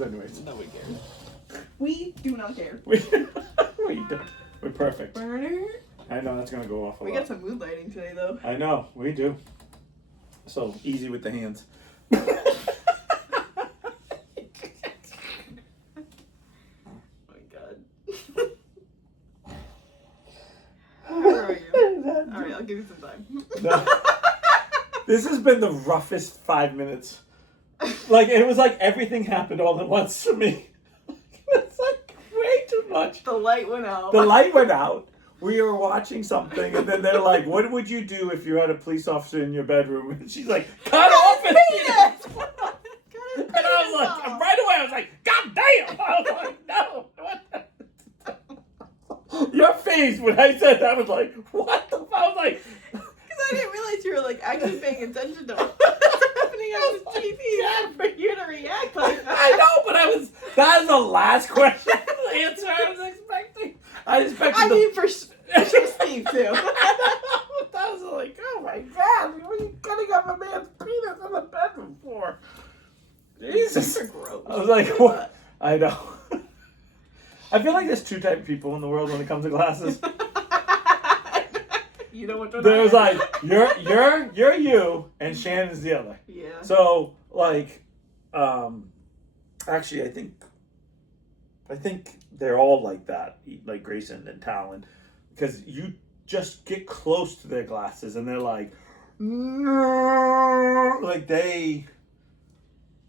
Anyways. No one cares. We do not care. We're perfect. Burner. I know that's gonna go off a We lot. got some mood lighting today, though. I know, we do. So easy with the hands. Where are you? Alright, I'll give you some time. No. This has been the roughest 5 minutes. Like, it was like everything happened all at once for me. It's like way too much. The light went out. The light went out. We were watching something, and then they're like, what would you do if you had a police officer in your bedroom? And she's like, cut off his penis! And I was like, right away, I was like, God damn! I was like, no. What? Your face when I said that was like, what the fuck? I was like, Because I didn't realize you were like actually paying attention to what's happening on the TV for you to react like that. I know, but that was the last question answer I was expecting. I mean, for sure Steve, too. I was like, oh my God, what are you cutting up a man's penis in the bedroom for? Jesus. Super gross. I was like, what? I know. I feel like there's two type of people in the world when it comes to glasses. You know what? There's like, you're you, and Shannon's the other. Yeah. So, like, actually, I think they're all like that, like Grayson and Talon, because you just get close to their glasses and they're like they.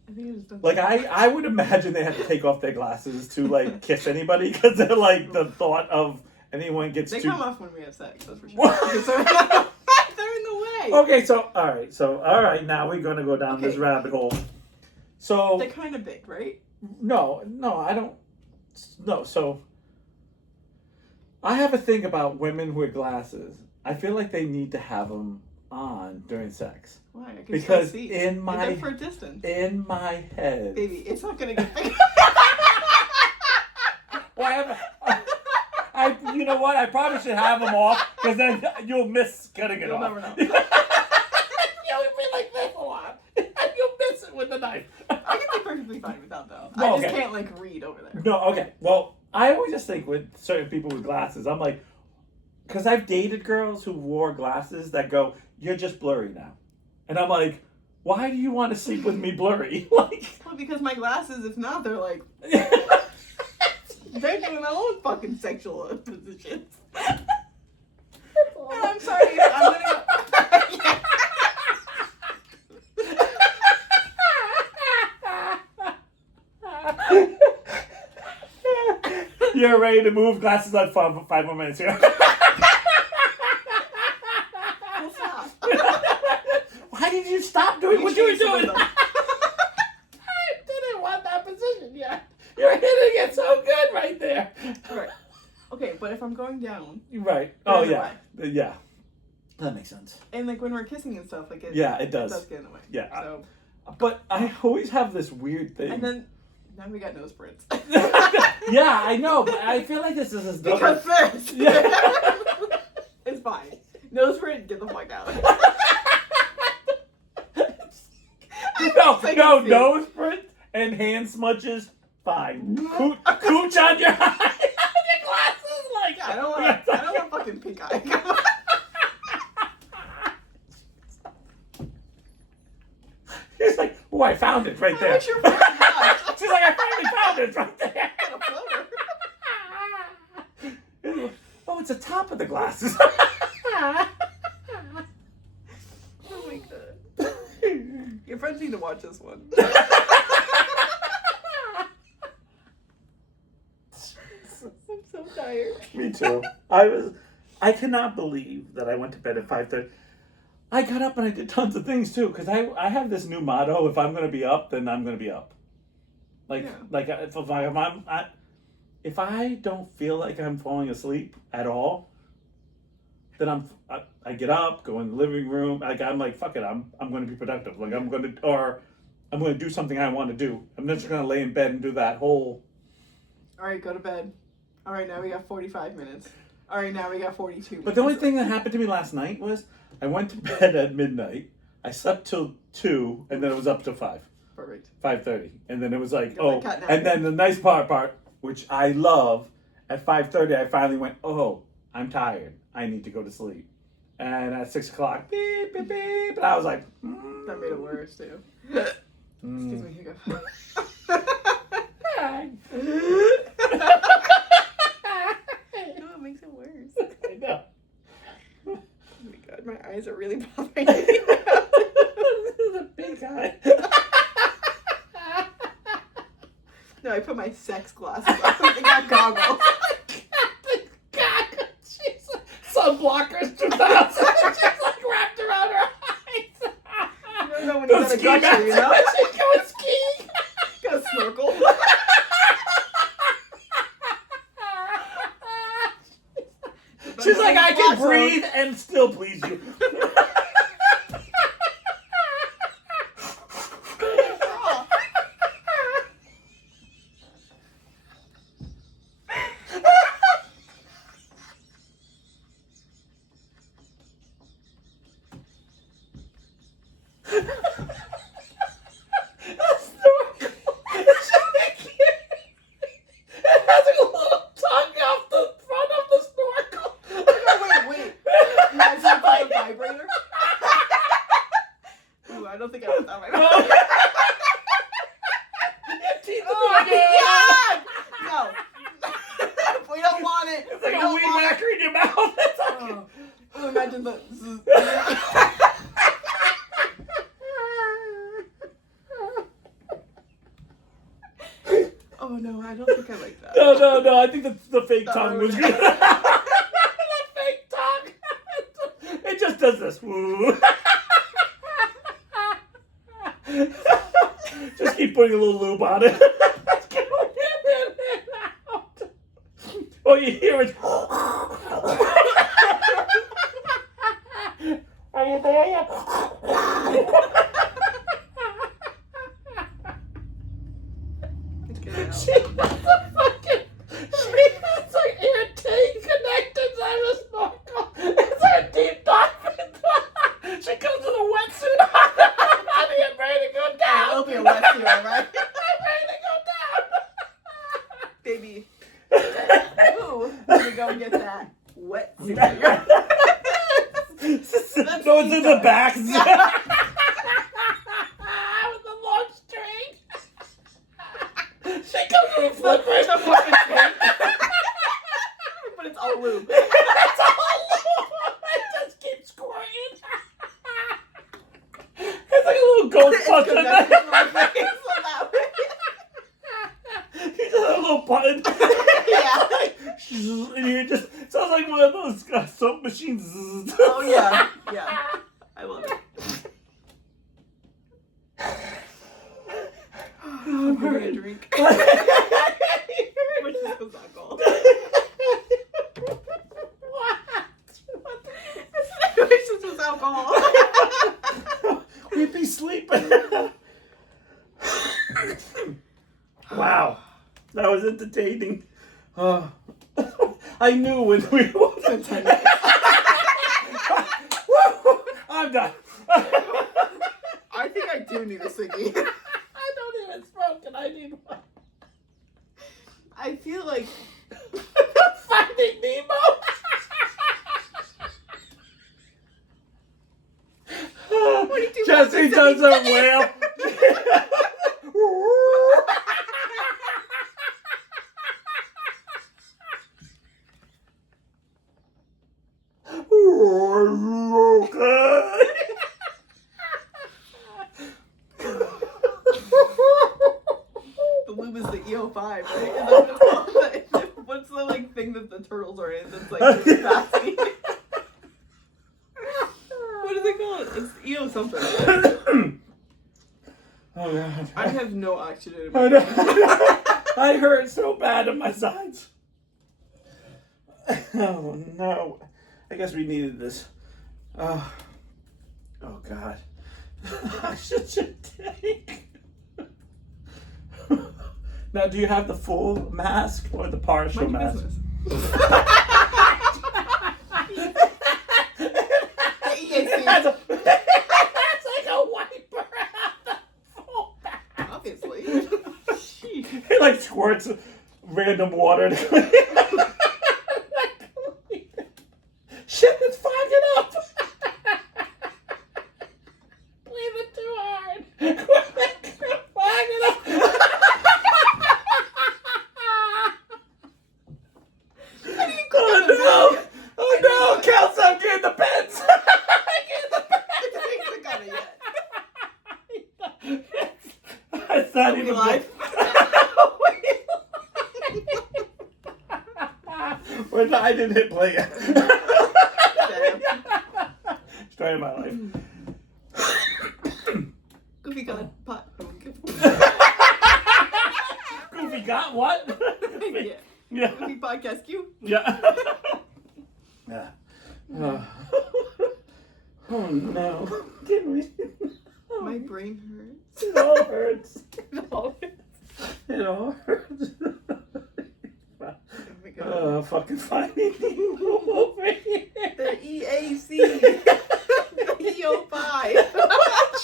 I think it was Like I would imagine they have to take off their glasses to like kiss anybody because they're like the thought of anyone gets They too. come off when we have sex. That's for sure. Because they're in the way. Okay, so all right. Now we're gonna go down this rabbit hole. So they're kind of big, right? no, I don't. No, so I have a thing about women with glasses. I feel like they need to have them on during sex. Why? I can Because still see. in They're there for a distance. in my head, Baby, it's not gonna get bigger. you know what? I probably should have them off because then you'll miss cutting it You'll off. never know. You'll be like this a lot. You'll miss it with the knife. I can be perfectly fine without though. No, I just okay. can't like read over there. No, okay. Well, I always just think with certain people with glasses, I'm like, because I've dated girls who wore glasses that go, "You're just blurry now," and I'm like, why do you want to sleep with me blurry? Like, Well, because my glasses, if not, they're like they're doing their own fucking sexual positions. And I'm sorry, I'm gonna go. You're ready to move. Glasses on 5 more minutes here. We'll stop. Why did you stop doing what you were doing? Them. I didn't want that position yet. You're hitting it so good right there. Right. Okay, but if I'm going down, Right. They're Oh in the yeah. Yeah. That makes sense. and like when we're kissing and stuff, like it does. does get in the way. Yeah. So But I always have this weird thing. and then now we got nose prints. Yeah, I know, but I feel like this is Because this Yeah. it's fine. Nose print, get the fuck out. No, nose print and hand smudges, fine. Cooch on your eye, your glasses, like I don't want fucking pink eye. Come on. He's like, oh, I found it right there. What's your fucking watch? She's like, I finally found it right there. Oh, it's the top of the glasses. Oh my god. Your friends need to watch this one. I'm so tired. Me too. I cannot believe that I went to bed at 5:30. I got up and I did tons of things too, because I have this new motto: if I'm going to be up, then I'm going to be up. Like, Yeah. like if I don't feel like I'm falling asleep at all, then I get up, go in the living room. Like I'm like, fuck it, I'm going to be productive. Like I'm going to do something I want to do. I'm not just going to lay in bed and do that whole. All right, go to bed. All right, now we got 45 minutes. All right, now we got 42 minutes. But the only thing that happened to me last night was I went to bed at midnight. I slept till 2, and then it was up to 5. perfect. 5:30, and then it was like, You're like oh, cat nap. and then the nice part, which I love, at 5:30, I finally went, oh, I'm tired. I need to go to sleep. And at 6 o'clock, beep, beep, beep, and I was like, That made it worse too. Excuse me, here you go. No, it makes it worse. I know. Oh my god, my eyes are really bothering me. This is a big guy. No, I put my sex glasses on. They got goggles. Sunblockers 2000. She's like wrapped around her eyes. You don't know when he's at a gotcha, you know? She's going skiing. Got a snorkel. She's like, I can breathe and still please you. I don't think I put that right now. No. We don't want it. It's like a weed whacker in your mouth. It's okay. Oh, imagine that. Oh no, I don't think I like that. No. I think the fake tongue was good. The fake tongue. It just does this. Woo. Just keep putting a little lube on it. All you hear is. Are you there yet? She has like air tank connectors on the snorkel. It's like a deep dive. She comes with a wetsuit on. Honey, I'm ready to go down. It'll be a wetsuit, alright? I'm ready to go down. Baby. Ooh, let me go and get that wetsuit. No, it's in the back. With the long string. She comes with a flipper. It's a fucking tank. But it's all lube. It's all lube. It just keeps squirting. It's like a little Ghostbuster. He's just a little button. Yeah. And you just sounds like one of those soap machines. Oh yeah. Yeah. I love it. I'm gonna drink. Which is alcohol. I wish this was alcohol. We'd be sleeping. Wow. That was entertaining. I knew when we walked. I'm done. I think I do need a ciggy. I don't even smoke and I need one. I feel like Finding Nemo. What do you do? Jesse does a whale. The lube is the EO5, right? Is that what it's called? What's the like thing that the turtles are in that's like really fasty? What is it called? It's EO something. Oh god. I have no oxygen in I my know. body. I hurt so bad on my sides. Oh no. I guess we needed this. Oh god. I should take. Now, do you have the full mask or the partial Mind your mask? business. It's like a wiper. The full mask. like squirts random water. Shit, it's fogging up. Breathing too hard. Fogging up. Oh no, Kelsey, I'm getting the pens. It's not even live. I didn't hit play yet. Story of my life. Goofy got pot. Goofy got what? Yeah. Yeah. Goofy podcast Q. Yeah. Yeah. Oh no. Didn't we? My brain hurts. It all hurts. It all hurts. It all hurts. Oh my god. Fucking finding over here. The EAC. The EO5.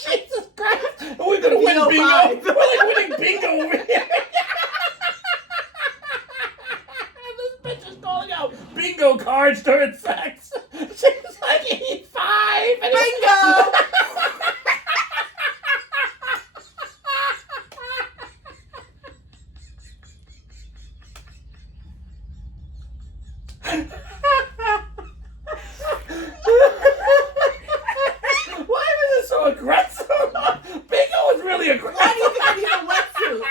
Jesus Christ. We're gonna win EO5. bingo. We're like winning bingo over here. This bitch is calling out bingo cards during sex. She's like, E5. And Bingo! Why was it so aggressive? Bingo was really aggressive. Why do you think I need a wetsuit?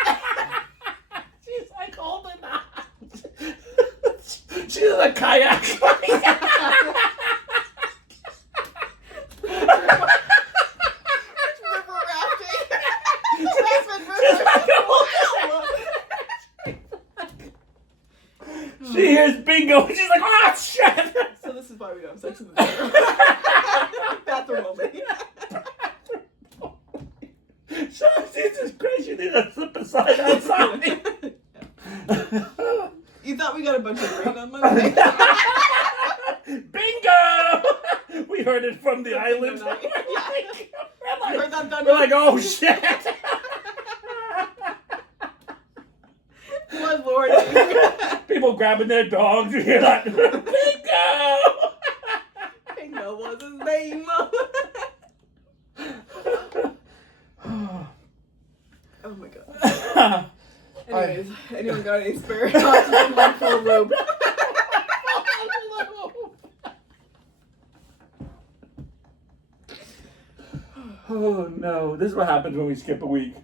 She's like holding on. She's in a kayak. River rafting. She hears bingo and she's like, oh shit! So this is why we don't have sex in the bathroom only. So, Jesus Christ, you need to slip aside outside. You thought we got a bunch of rain on Monday? Bingo! We heard it from the island. night. We're You heard that thunder? we're like, oh shit! Blood Lord. People grabbing their dogs. You hear that? Bingo! Bingo was his name. Oh my god. Anyways, anyone got any spare one full lube? Oh no, this is what happens when we skip a week.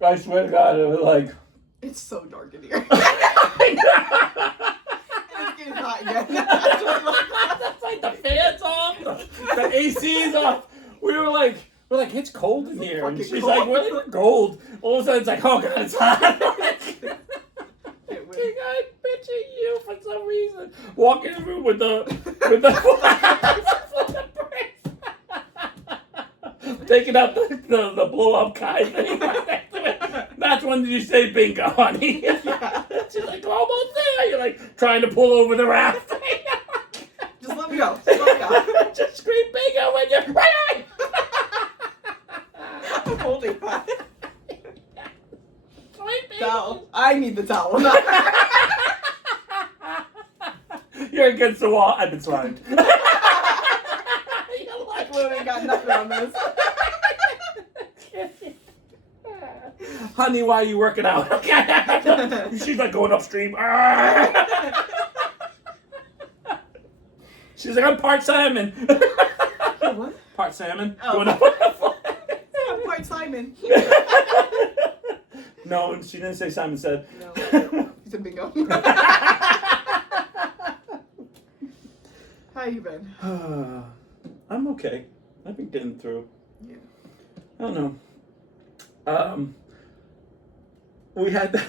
I swear to God, it was like. It's so dark in here. And it's getting hot again. That's like the fans off, the AC's off. We're like, it's cold in here. And fucking she's cold. like, we're cold. All of a sudden, it's like, oh God, it's hot. Can't win. I'm bitching you for some reason. Walk in the room with the taking out the blow up kind thing. That's when you say bingo, honey. Yeah. She's like, almost there. You're like trying to pull over the raft. Just let me go. Just let me go. Just scream bingo when you're right. I'm holding on. Sweet bingo. Towel. I need the towel. You're against the wall. I've been slimed. I literally got nothing on this. Honey, why are you working out? She's like going upstream. She's like, I'm part salmon. What? Part salmon. Oh. Going up. I'm part Simon. No, she didn't say Simon said. No. He's a bingo. How you been? I'm okay. I've been getting through. Yeah. I don't know. We had,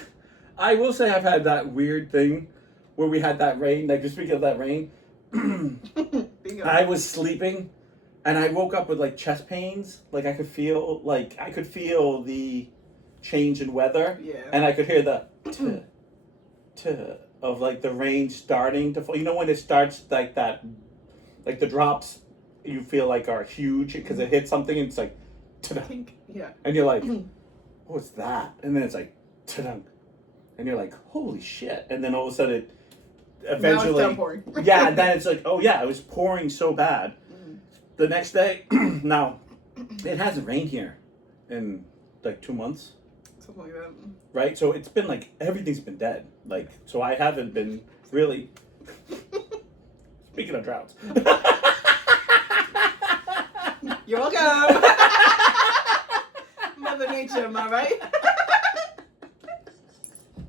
I will say I've had that weird thing where we had that rain, like just speaking of that rain, Bingo. I was sleeping and I woke up with like chest pains. Like I could feel the change in weather. Yeah. And I could hear the of like the rain starting to fall. You know when it starts like that, like the drops you feel like are huge because it hits something and it's like, Pink. Yeah. and you're like, what's that? And then it's like, ta-dunk. And you're like, holy shit. And then all of a sudden, Now it's eventually, downpouring. yeah, and then it's like, oh yeah, it was pouring so bad. The next day, now, it hasn't rained here in like 2 months, Something like that. right? So it's been like, everything's been dead. Like, so I haven't been really, speaking of droughts. You're welcome. Mother Nature, am I right?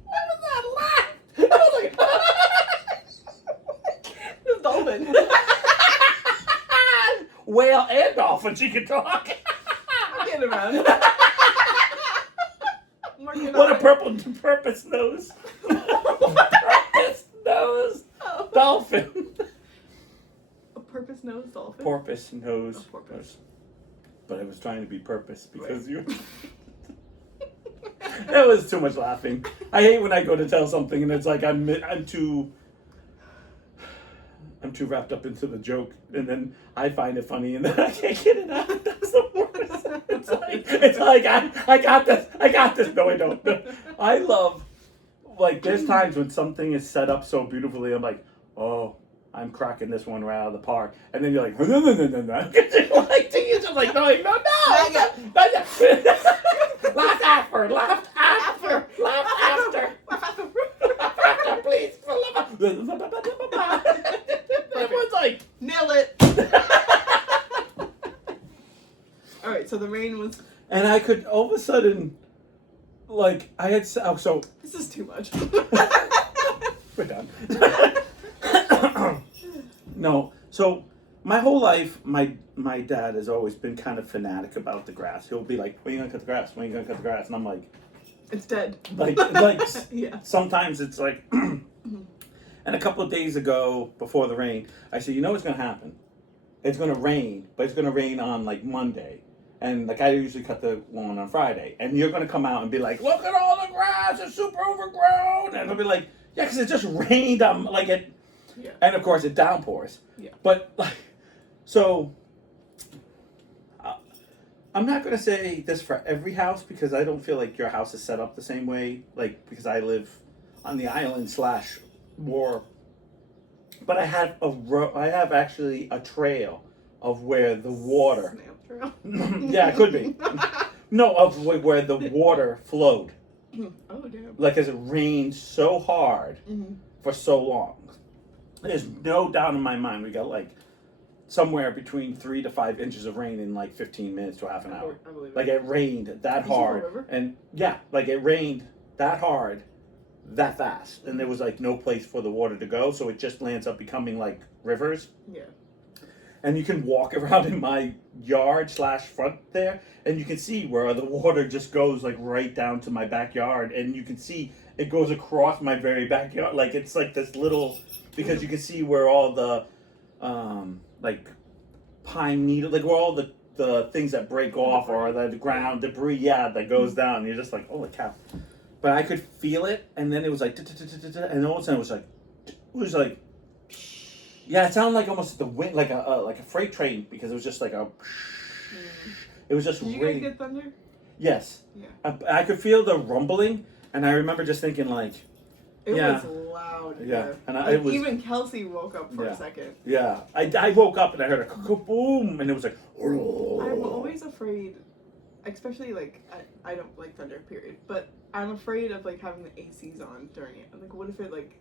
What was that laugh? I was like, This dolphin. whale and dolphin, she can talk. I'm getting around. What a purpose nose. Purpose nose. Oh. Dolphin. A purpose nose dolphin? Porpoise nose. A porpoise. But I was trying to be purpose because you. That was too much laughing. I hate when I go to tell something and it's like I'm too wrapped up into the joke, and then I find it funny, and then I can't get it out. That's the worst. It's like I got this. No, I don't. I love, like, there's times when something is set up so beautifully. I'm like, oh, I'm cracking this one right out of the park, and then you're like, no. Like, to you, just like, no. Laugh after, please. Everyone's like, nail it. All right, so the rain was. and I could all of a sudden, like, I had so This is too much. we're done. No, so my whole life, my dad has always been kind of fanatic about the grass. He'll be like, "When are you gonna cut the grass? When are you gonna cut the grass?" And I'm like, It's dead. like Yeah. sometimes it's like. And a couple of days ago, before the rain, I said, you know what's going to happen? It's going to rain, but it's going to rain on, like, Monday. And, like, I usually cut the lawn on Friday. And you're going to come out and be like, look at all the grass, it's super overgrown. And I'll be like, yeah, because it just rained on, like, it. Yeah. And, of course, it downpours. Yeah. But, like, so, I'm not going to say this for every house, because I don't feel like your house is set up the same way. Like, because I live on the island / more, but I have actually a trail of where the water. Snail trail. Yeah, it could be. No, of where the water flowed. Oh damn. Like, as it rained so hard for so long. There's no doubt in my mind we got like somewhere between 3 to 5 inches of rain in like 15 minutes to half an hour. I believe it. Like, it rained that hard, river? and yeah, like it rained that hard. That fast, and there was like no place for the water to go, so it just lands up becoming like rivers. Yeah. And you can walk around in my yard / front there, and you can see where the water just goes like right down to my backyard, and you can see it goes across my very backyard. Like, it's like this little, because you can see where all the like pine needle, like where all the things that break off, or the ground debris, that goes down. And you're just like, holy cow. But I could feel it, and then it was like, and all of a sudden it was like, yeah, it sounded like almost the wind, like a freight train, because it was just like a, it was just Did you guys raining. get thunder? Yes. Yeah. I could feel the rumbling, and I remember just thinking like, It yeah. was loud. Yeah. And Like, it was, even Kelsey woke up for Yeah. a second. yeah. I woke up and I heard a boom, and it was like, I'm always afraid, especially like I don't like thunder, period. But I'm afraid of like having the ACs on during it. I'm like, what if it like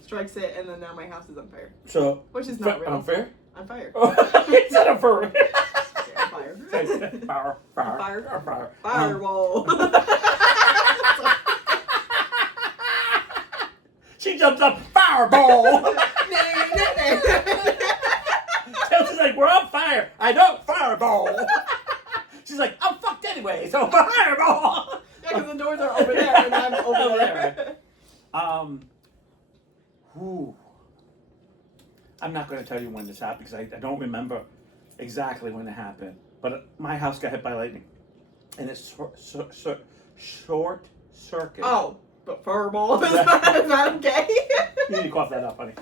strikes it and then now my house is on fire? So, Which is not real. unfair? On fire. It's not a fur. Yeah, fire. Fire. Fireball. She jumps up, fireball. Chelsea's like, we're on fire. I know, fireball. She's like, I'm fucked anyway, so fireball. Yeah, because the doors are over there and I'm over there. I'm not going to tell you when this happened because I don't remember exactly when it happened. But my house got hit by lightning, and it short circuit. Oh, but fireball is that okay? You need to cough that up, honey.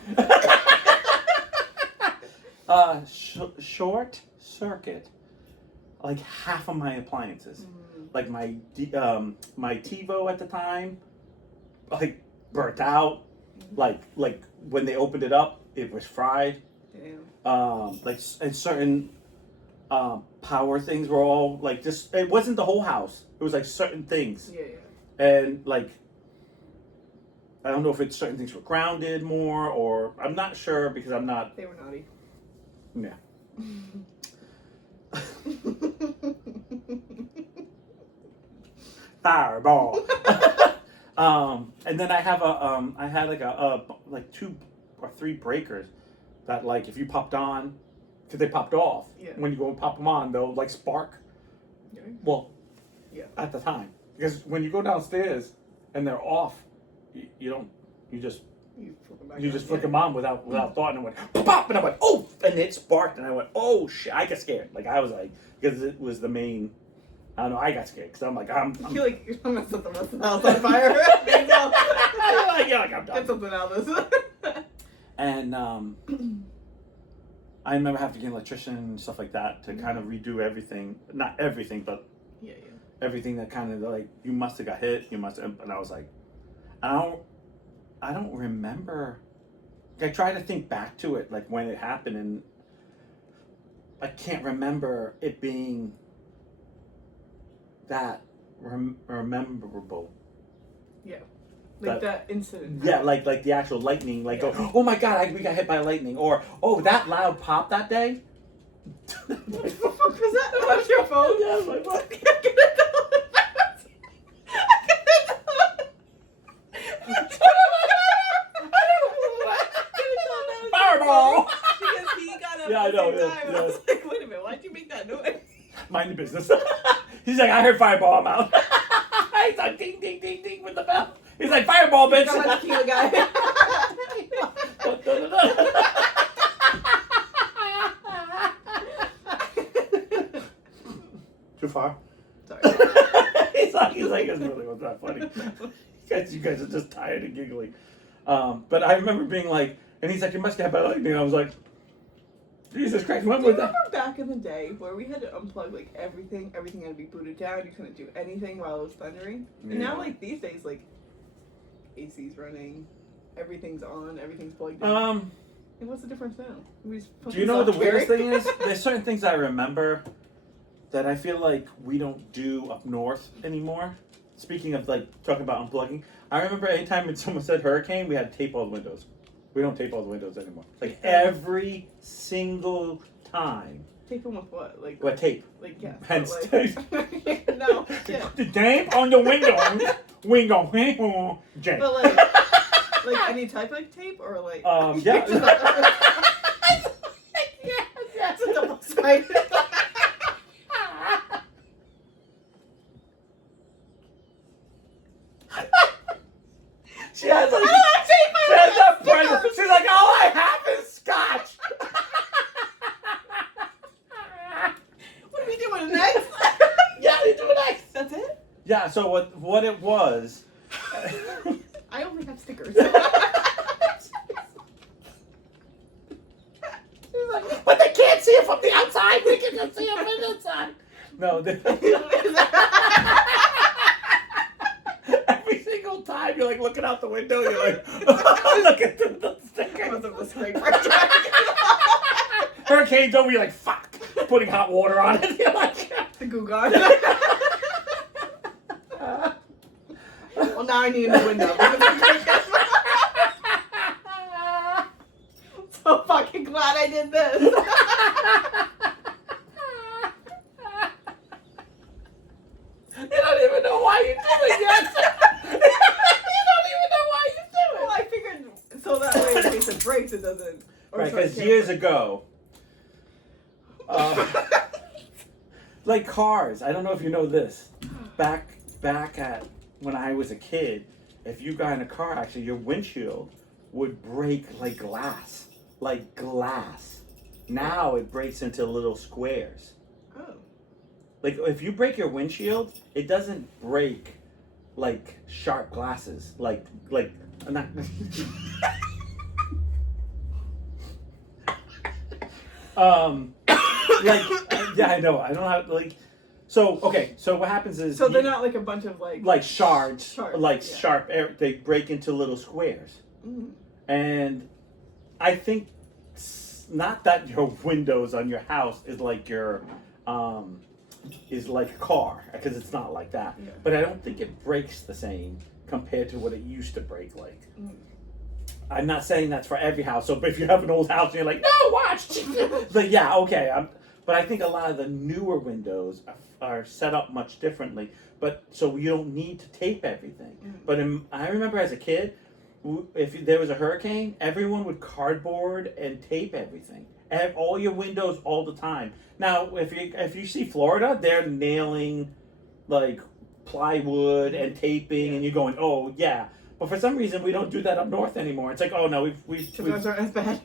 Short circuit, like half of my appliances, like my TiVo at the time, like burnt out. Like when they opened it up, it was fried. Damn. And certain power things were all like just. It wasn't the whole house. It was like certain things. Yeah. And like, I don't know if it's certain things were grounded more, or I'm not sure because I'm not. They were naughty. Yeah. Fireball. And then I have I had like 2 or 3 breakers that like if you popped on, because they popped off. Yeah. When you go and pop them on, they'll like spark. Yeah. Well, yeah. At the time, because when you go downstairs and they're off, you don't. You just flick them on without thought, and I went pop, and I went oh, and it sparked, and I went oh shit, I got scared. Like I was like, because it was the main. I don't know. I got scared because I'm like I feel like you're gonna set the rest of the house on fire. Yeah, like I'm done. Get something out of this. And I remember having to get an electrician and stuff like that to kind of redo everything. Not everything, but yeah. everything that kind of like you must have got hit. You must have, and I was like, I don't remember. I try to think back to it, like when it happened, and I can't remember it being that rememberable. Yeah. Like that incident. Yeah, like the actual lightning, like oh my god, we got hit by lightning, or oh that loud pop that day. What the fuck was that? That was your phone? Yeah, I was like, what? Fireball! Because he got up Yeah, I at know. the same time. Yeah. I was like, wait a minute, why'd you make that noise? Mind your business. He's like, I heard fireball, I'm out. He's like, ding, ding, ding, ding with the bell. He's like, fireball, bitch. Got my tequila guy. Too far? Sorry. he's like, this really was not funny. You guys are just tired and giggling. But I remember being like, and he's like, you must get hit by lightning. I was like, Jesus Christ, when Do was you that? remember back in the day where we had to unplug like everything had to be booted down, you couldn't do anything while it was thundering? Yeah. And now like these days like AC's running, everything's on, everything's plugged in. Um, And what's the difference now? We just do you know what the software. weirdest thing is? There's certain things I remember that I feel like we don't do up north anymore. Speaking of like talking about unplugging, I remember anytime when someone said hurricane, we had to tape all the windows. We don't tape all the windows anymore. Like every single time. Tape them with what? Like What tape? Like yeah. Hence Like, no. Shit. The tape on the windows. Window. Jake. But like any type of tape or like Yeah. It's a double sided. She has like, she has that present. She's like, all I have is scotch. What are we doing next? Yeah, you do next. That's it? Yeah. So what it was? I only have stickers. But they can't see it from the outside. We can just see it from the inside. No. Every single time you're like looking out the window, you're like looking through the stickers. Hurricane's over, you're like, fuck. Putting hot water on it. You're like, The goo gone. Well, now I need a new window. So fucking glad I did this. you don't even know why you do it yet. You don't even know why you do it. Well, I figured so that way in case it breaks, it doesn't. or Right, sorry, because can't years break. ago, like cars, I don't know if you know this. Back at when I was a kid, if you got in a car accident, your windshield would break like glass. Like glass. Now it breaks into little squares. Oh. Like if you break your windshield, it doesn't break like sharp glasses. Like not like yeah, I know. I don't have like So okay, so what happens is So they're not like a bunch of like shards, like yeah. sharp. They break into little squares, and I think not that your windows on your house is like your is like a car, because it's not like that. Yeah. But I don't think it breaks the same compared to what it used to break like. I'm not saying that's for every house. So if you have an old house and you're like, no, watch. But yeah, okay. But I think a lot of the newer windows are set up much differently. But so you don't need to tape everything. But I remember as a kid, if there was a hurricane, everyone would cardboard and tape everything. All your windows all the time. Now, if you see Florida, they're nailing like plywood and taping, and you're going, oh yeah. But for some reason, we don't do that up north anymore. It's like, oh no, we've Yours aren't as bad.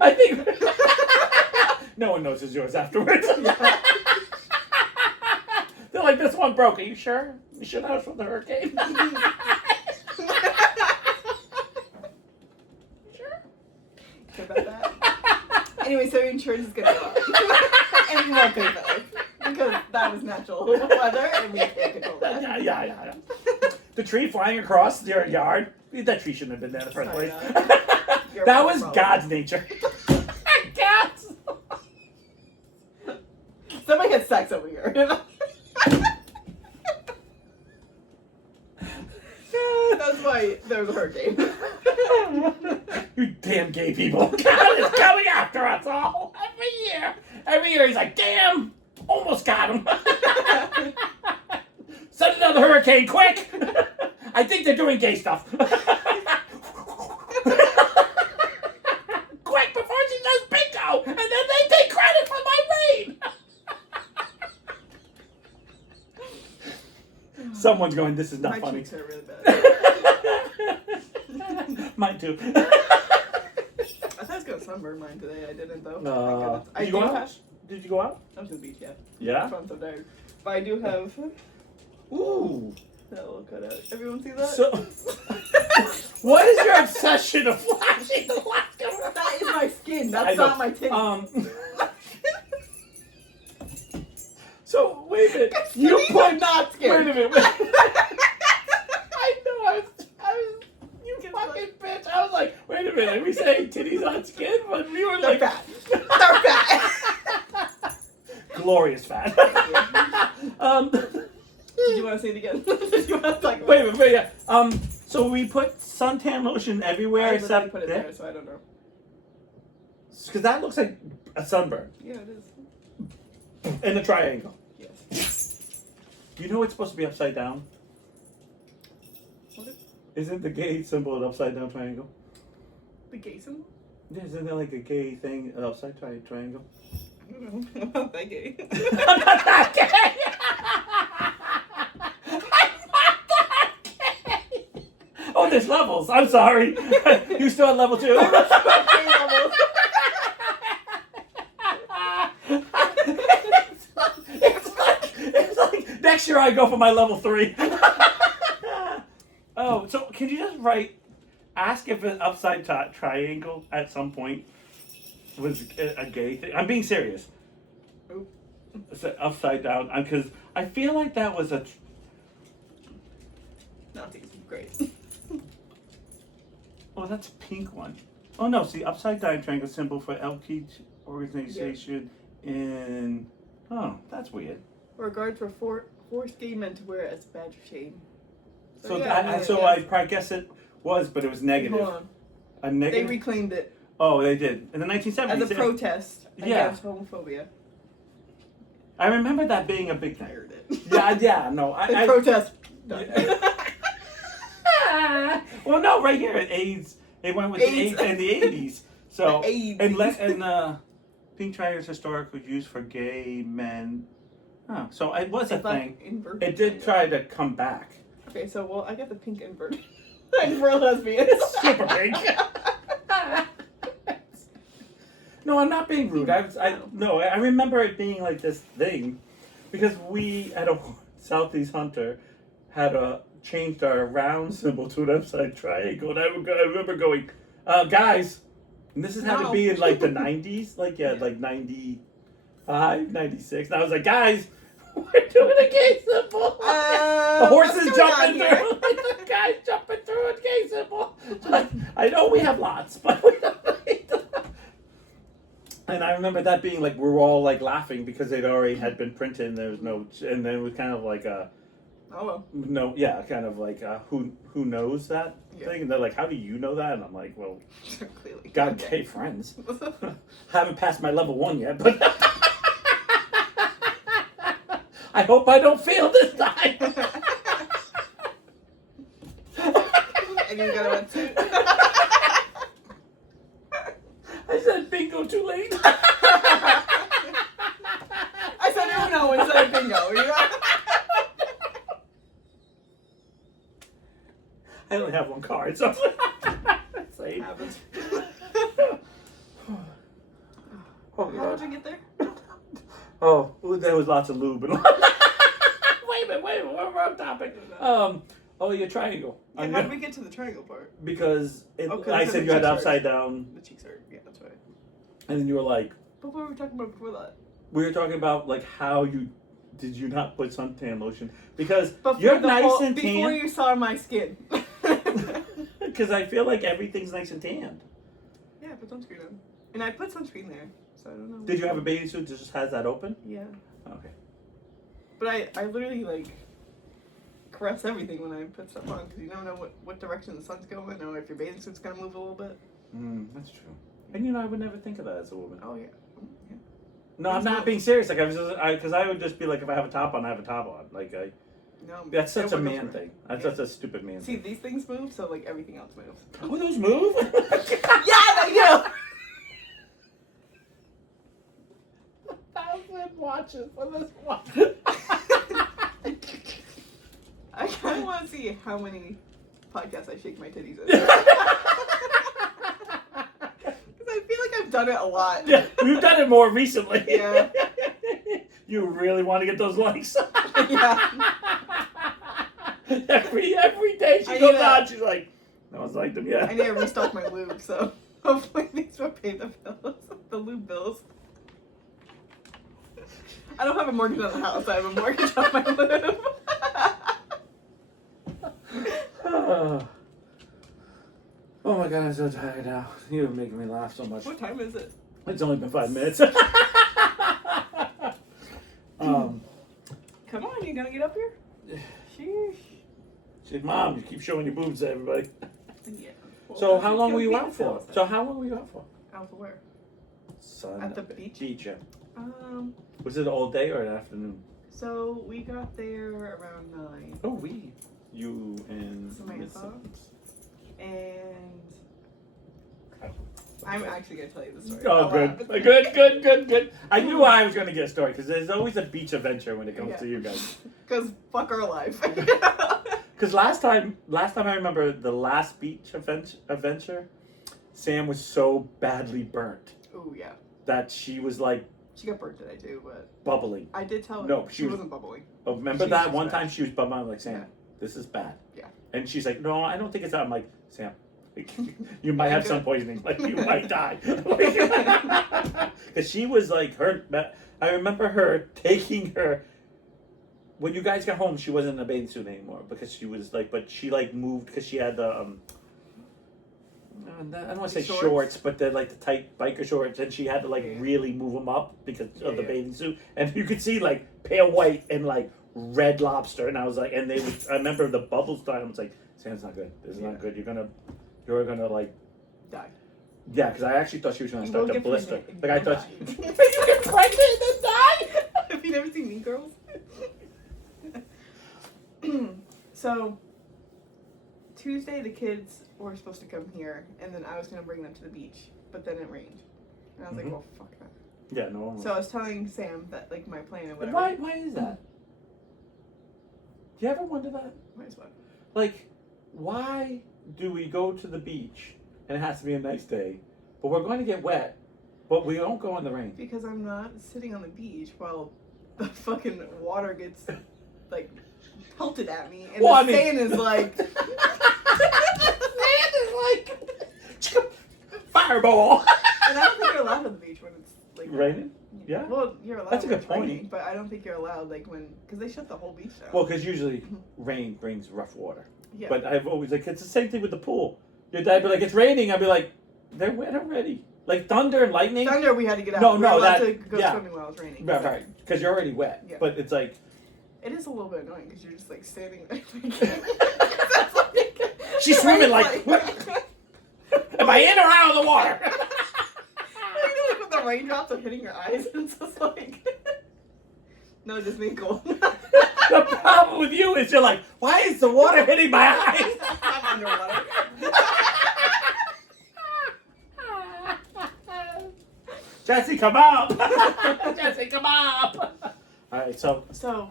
I think no one knows it's yours afterwards. They're like, this one broke. Are you sure? You sure that was from the hurricane? Sure. Sure about that? Anyway, so your insurance is gonna go up. And you won't pay for it. Because that was natural weather and we can't control that. Yeah. The tree flying across your yard, that tree shouldn't have been there in the first place. That was God's nature. God's. Somebody had sex over here. That's why there was a hurricane. You damn gay people. God is coming after us all. Every year. Every year he's like, damn, almost got him. Send another hurricane, quick. I think they're doing gay stuff. Quick, before she does bingo, and then they take credit for my rain. Someone's going, this is not My funny. cheeks are really bad. Mine too. I thought I was going to sunburn mine today. I didn't though. Did you go out? Did you go out? I was to the beach, yeah. Yeah? Fun, so tired. But I do have Ooh. that little cutout. Everyone see that? So, what is your obsession of flashing the last camera? That is my skin. I That's know. not my tint. So wait a minute. You put not scared. Wait a minute. I know. I was. You fucking bitch. I was like, wait a minute. Are we saying titties on skin? But we were They're like, fat. They're fat. glorious fat. Did you want to say it again? Did you want to talk about Wait. Yeah. So we put suntan lotion everywhere I except put it there, so I don't know. because that looks like a sunburn Yeah, it is. in a triangle. Yes. You know it's supposed to be upside down? What is Isn't the gay symbol an upside down triangle? the gay symbol? Yeah, isn't there like a gay thing, an upside triangle? I don't know. I'm not that gay. I'm not that gay! I'm not that gay! Oh, there's levels. I'm sorry. You still at level 2? It's like next year I go for my level 3. Oh, so can you just ask if an upside triangle at some point was a gay thing? I'm being serious. Oop. It's upside down, because I feel like that was a. Nazis, great. Oh, that's a pink one. Oh no, see, upside down triangle symbol for LP organization in. Oh, that's weird. Regard for forced gay men to wear it as a badge of shame. So yeah, I probably guess it was, but it was negative. Hold on. A They negative. reclaimed it Oh, they did in the 1970s. as a protest Yeah. against homophobia. I remember that being a big I thing. heard it. Yeah, no, The protest. Done. Well, no, right here at AIDS, it went with AIDS. the AIDS in the 80s. So The AIDS. and pink triangle is historically used for gay men. Oh, so it was a It's like thing. inverted. It did try to come back. Okay, so well, I got the pink inverted. And for lesbians. Super pink. No, I'm not being rude. I remember it being like this thing, because we at a Southeast Hunter had changed our round symbol to an upside triangle, and I remember going, guys, and this has had to be in like the 90s, like 95, 96, and I was like, guys, We're doing a gay symbol. The horse is what's going jumping on through. The guy's jumping through a gay symbol. I know we have lots, but we don't need them. And I remember that being like, we were all like laughing because they'd already had been printed and there was no, and then it was kind of like a, Oh well. no, yeah, kind of like who knows that Yeah. thing? And they're like, how do you know that? And I'm like, well, Clearly. got gay friends. Haven't passed my level 1 yet, but I hope I don't fail this time. And you got a wetsuit. I said bingo too late. I said Uno instead of bingo. You know? I only have 1 card, so same. Happens. Oh, How God. did you get there? Oh, there was lots of lube and. Wait a minute, we're wrong topic. Oh, your triangle. Yeah, how did we get to the triangle part? Because Okay, I so said the you had cheeks upside down, The cheeks hurt. Yeah, that's right. and then you were like, But what were we talking about before that? we were talking about like how you did you not put suntan lotion because Before you're the nice whole- and Before tan. you saw my skin. Because I feel like everything's nice and tanned. Yeah, I put sunscreen on. And I put sunscreen there, so I don't know. Did you have a bathing suit that just has that open? Yeah. Okay. But I literally, like, caress everything when I put stuff on, because you never know what direction the sun's going, or if your bathing suit's going to move a little bit. That's true. And you know, I would never think of that as a woman. Oh, yeah. Yeah. No, I'm not being serious. Like, because I would just be like, if I have a top on, I have a top on. Like, No. that's such a everyone man goes for it. thing. That's Yeah. such a stupid man See, thing. these things move, so, like, everything else moves. Oh, those move? Yeah, they do! 1,000 watches for this one. I kind of want to see how many podcasts I shake my titties in. Because I feel like I've done it a lot. Yeah, we've done it more recently. Yeah. You really want to get those likes? Yeah. Every day she I goes need on, a- she's like, no one's liked them yet. I need to restock my lube, so hopefully these will pay the bills, the lube bills. I don't have a mortgage on the house, I have a mortgage on my lube. Oh my god, I'm so tired now. You're making me laugh so much. What time is it? It's only been 5 minutes. Come on, you gonna get up here? Sheesh. She's Mom, you keep showing your boobs to everybody. Yeah. Well, So that's how what's long gonna were you be out the for? sales then. So how long were you out for? Out for where? Son At the of a beach? Yeah. Um, Was it all day or an afternoon? so we got there around 9. Oh, we. You and Miss Samantha. Simmons. And I'm actually gonna tell you the story. Oh, Out good. loud. Good. I knew I was going to get a story because there's always a beach adventure when it comes Yeah. to you guys. Cause fuck our life. Because last time I remember the last beach adventure, Sam was so badly burnt Ooh yeah. that she was like She got burnt today too, but bubbling. I did tell her. No, she she was- wasn't bubbling. Oh, remember She- that she's one bad. time she was bubbling? I'm like, Sam, Yeah. this is bad. Yeah. And she's like, no, I don't think it's that. I'm like, Sam, you might have sun poisoning. Like, you might die. Because she was like, I remember her taking her. When you guys got home, she wasn't in a bathing suit anymore because she was like, but she like moved because she had the, I don't want to say Shorts? shorts, but they're like the tight biker shorts, and she had to like Yeah. really move them up because of the Yeah. bathing suit, and you could see like pale white and like Red Lobster, and I was like, and they was, I remember the bubbles starting. I was like, Sam's not good. This is Yeah. not good. You're gonna like, Die. yeah, because I actually thought she was gonna You start will to get blister. pregnant Like I and thought, die. you get pregnant and then die. Have you never seen Mean Girls? So Tuesday the kids were supposed to come here, and then I was gonna bring them to the beach, but then it rained, and I was Mhm. like, well, fuck that. Yeah, no. So I was telling Sam that like my plan and But whatever. why is that? Do you ever wonder that? Might as well. Like, why do we go to the beach and it has to be a nice day, but we're going to get wet, but we don't go in the rain? Because I'm not sitting on the beach while the fucking water gets like pelted at me, and Well, the I mean- sand is like. Sand is like fireball. And I don't think you're allowed on the beach when it's like Raining? Yeah. Well, you're allowed. That's a when good it's point. raining, but I don't think you're allowed like because they shut the whole beach down. Well, because usually rain brings rough water. Yeah. But I've always like it's the same thing with the pool. Your dad be like, it's raining. I'd be like, they're wet already. Like thunder and lightning. Thunder, we had to get out. No, we no, were allowed that- to go yeah. swimming while it's raining. Right, right. Because you're already wet. Yeah. But it's like It is a little bit annoying because you're just like standing there. That's like, she's swimming like. Am I in or out of the water? you know, like when the raindrops are hitting your eyes, and it's just like, no, just being cold. The problem with you is you're like, why is the water hitting my eyes? I'm underwater. Jesse, come up! Jesse, come up! All right, so So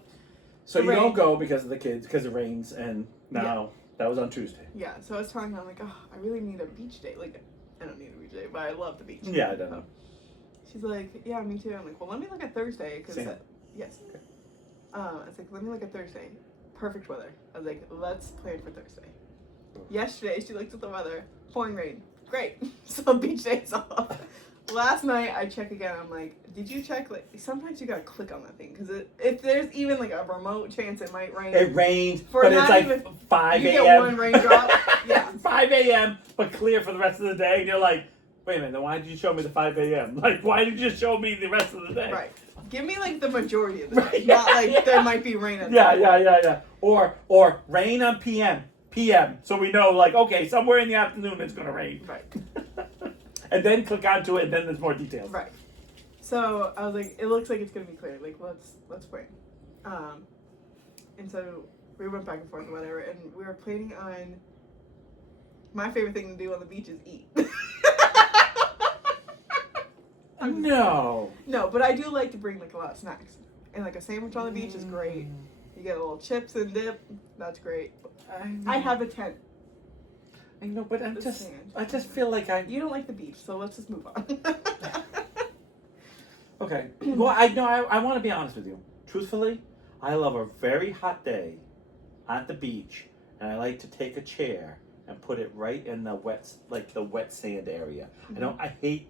you the rain. don't go because of the kids, because it rains, and now that was on Tuesday. yeah, so I was telling her, I'm like, oh, I really need a beach day. Like, I don't need a beach day, but I love the beach. Yeah, I don't know. She's like, yeah, me too. I'm like, well, let me look at Thursday because Same. yes. I was like, let me look at Thursday. Perfect weather. I was like, let's plan for Thursday. Yesterday, she looked at the weather. Pouring rain. Great. So beach day's off. Last night, I check again. I'm like, did you check? Like, sometimes you gotta click on that thing because if there's even like a remote chance it might rain. It rained, For but it's not like even- 5 you a.m. get one raindrop. Yeah. 5 a.m., but clear for the rest of the day. And you're like, wait a minute, then why did you show me the 5 a.m.? Like, why did you show me the rest of the day? Right. Give me like the majority of the day, Right, not yeah, like yeah. there might be rain at Yeah, some yeah. Or rain on PM. So we know, like, okay, somewhere in the afternoon it's going to rain. Right. And then click onto it, and then there's more details. Right. So I was like, it looks like it's gonna be clear. Like let's plan. And so we went back and forth or whatever, and we were planning on. My favorite thing to do on the beach is eat. No. No, but I do like to bring like a lot of snacks, and like a sandwich on the beach is great. You get a little chips and dip. That's great. I have a tent. I know, but The sand. I just feel like You don't like the beach, so let's just move on. Okay. Well, I want to be honest with you. Truthfully, I love a very hot day at the beach, and I like to take a chair and put it right in the wet sand area. Mm-hmm. I hate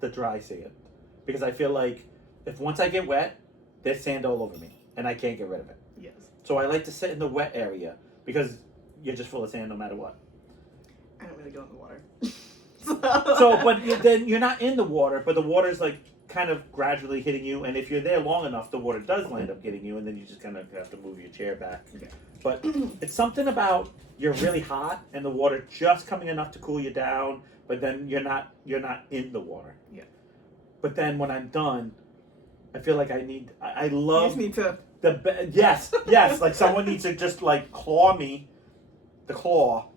the dry sand because I feel like if once I get wet, there's sand all over me, and I can't get rid of it. Yes. So I like to sit in the wet area because you're just full of sand no matter what. I don't really go in the water. So, but then you're not in the water, but the water's like kind of gradually hitting you, and if you're there long enough, the water does land up getting you, and then you just kind of have to move your chair back. Okay. But it's something about you're really hot, and the water just coming enough to cool you down, but then you're not in the water. Yeah. But then when I'm done, I feel like I You love just need to. yes, like someone needs to just like claw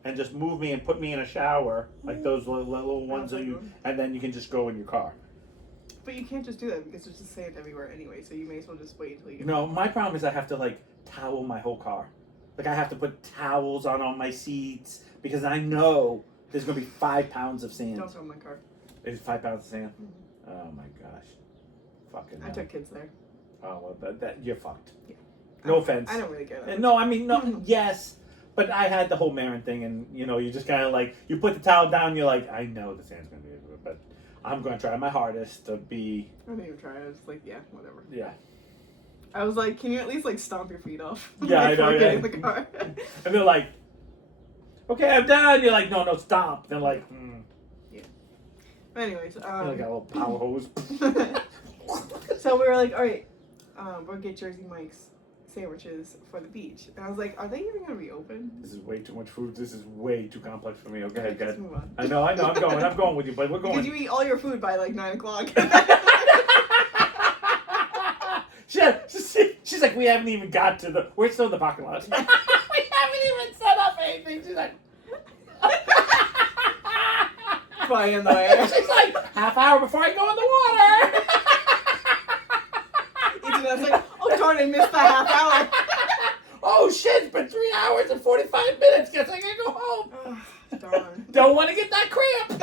and just move me and put me in a shower, like those little ones that and then you can just go in your car. But you can't just do that because there's just sand everywhere anyway, so you may as well just wait until you get No, my problem is I have to like towel my whole car. Like I have to put towels on my seats because I know there's gonna be 5 pounds of sand. Don't go in my car. It's 5 pounds of sand. Mhm. Oh my gosh, fucking. I hell. took kids there. Oh well, that you're fucked. Yeah. No offense. I don't really care that. No, I mean no. Yes, but I had the whole Marin thing, and you just kind of like you put the towel down. You're like, I know the sand's gonna be everywhere, but I'm gonna try my hardest to be. I didn't even try. I was like, yeah, whatever. Yeah. I was like, can you at least like stomp your feet off? Yeah, I know. Before Yeah. getting in the car. And they're like, okay, I'm done. You're like, no, stop. They're like, But anyways, like a little power hose. so we were like, all right, we'll get Jersey Mike's sandwiches for the beach. And I was like, are they even gonna be open? This is way too much food. This is way too complex for me. Okay, Let's good. move on. I know. I'm going with you, but we're Because going. you eat all your food by like 9 o'clock. She's like, we haven't even got to we're still in the parking lot. We haven't even set up anything. She's like, Flying in the way. she's like, half hour before I go in the water. Ethan, I was like, oh darn, I missed the half hour. Oh shit, it's been 3 hours and 45 minutes. Guess I can go home. Darn. Don't want to get that cramp.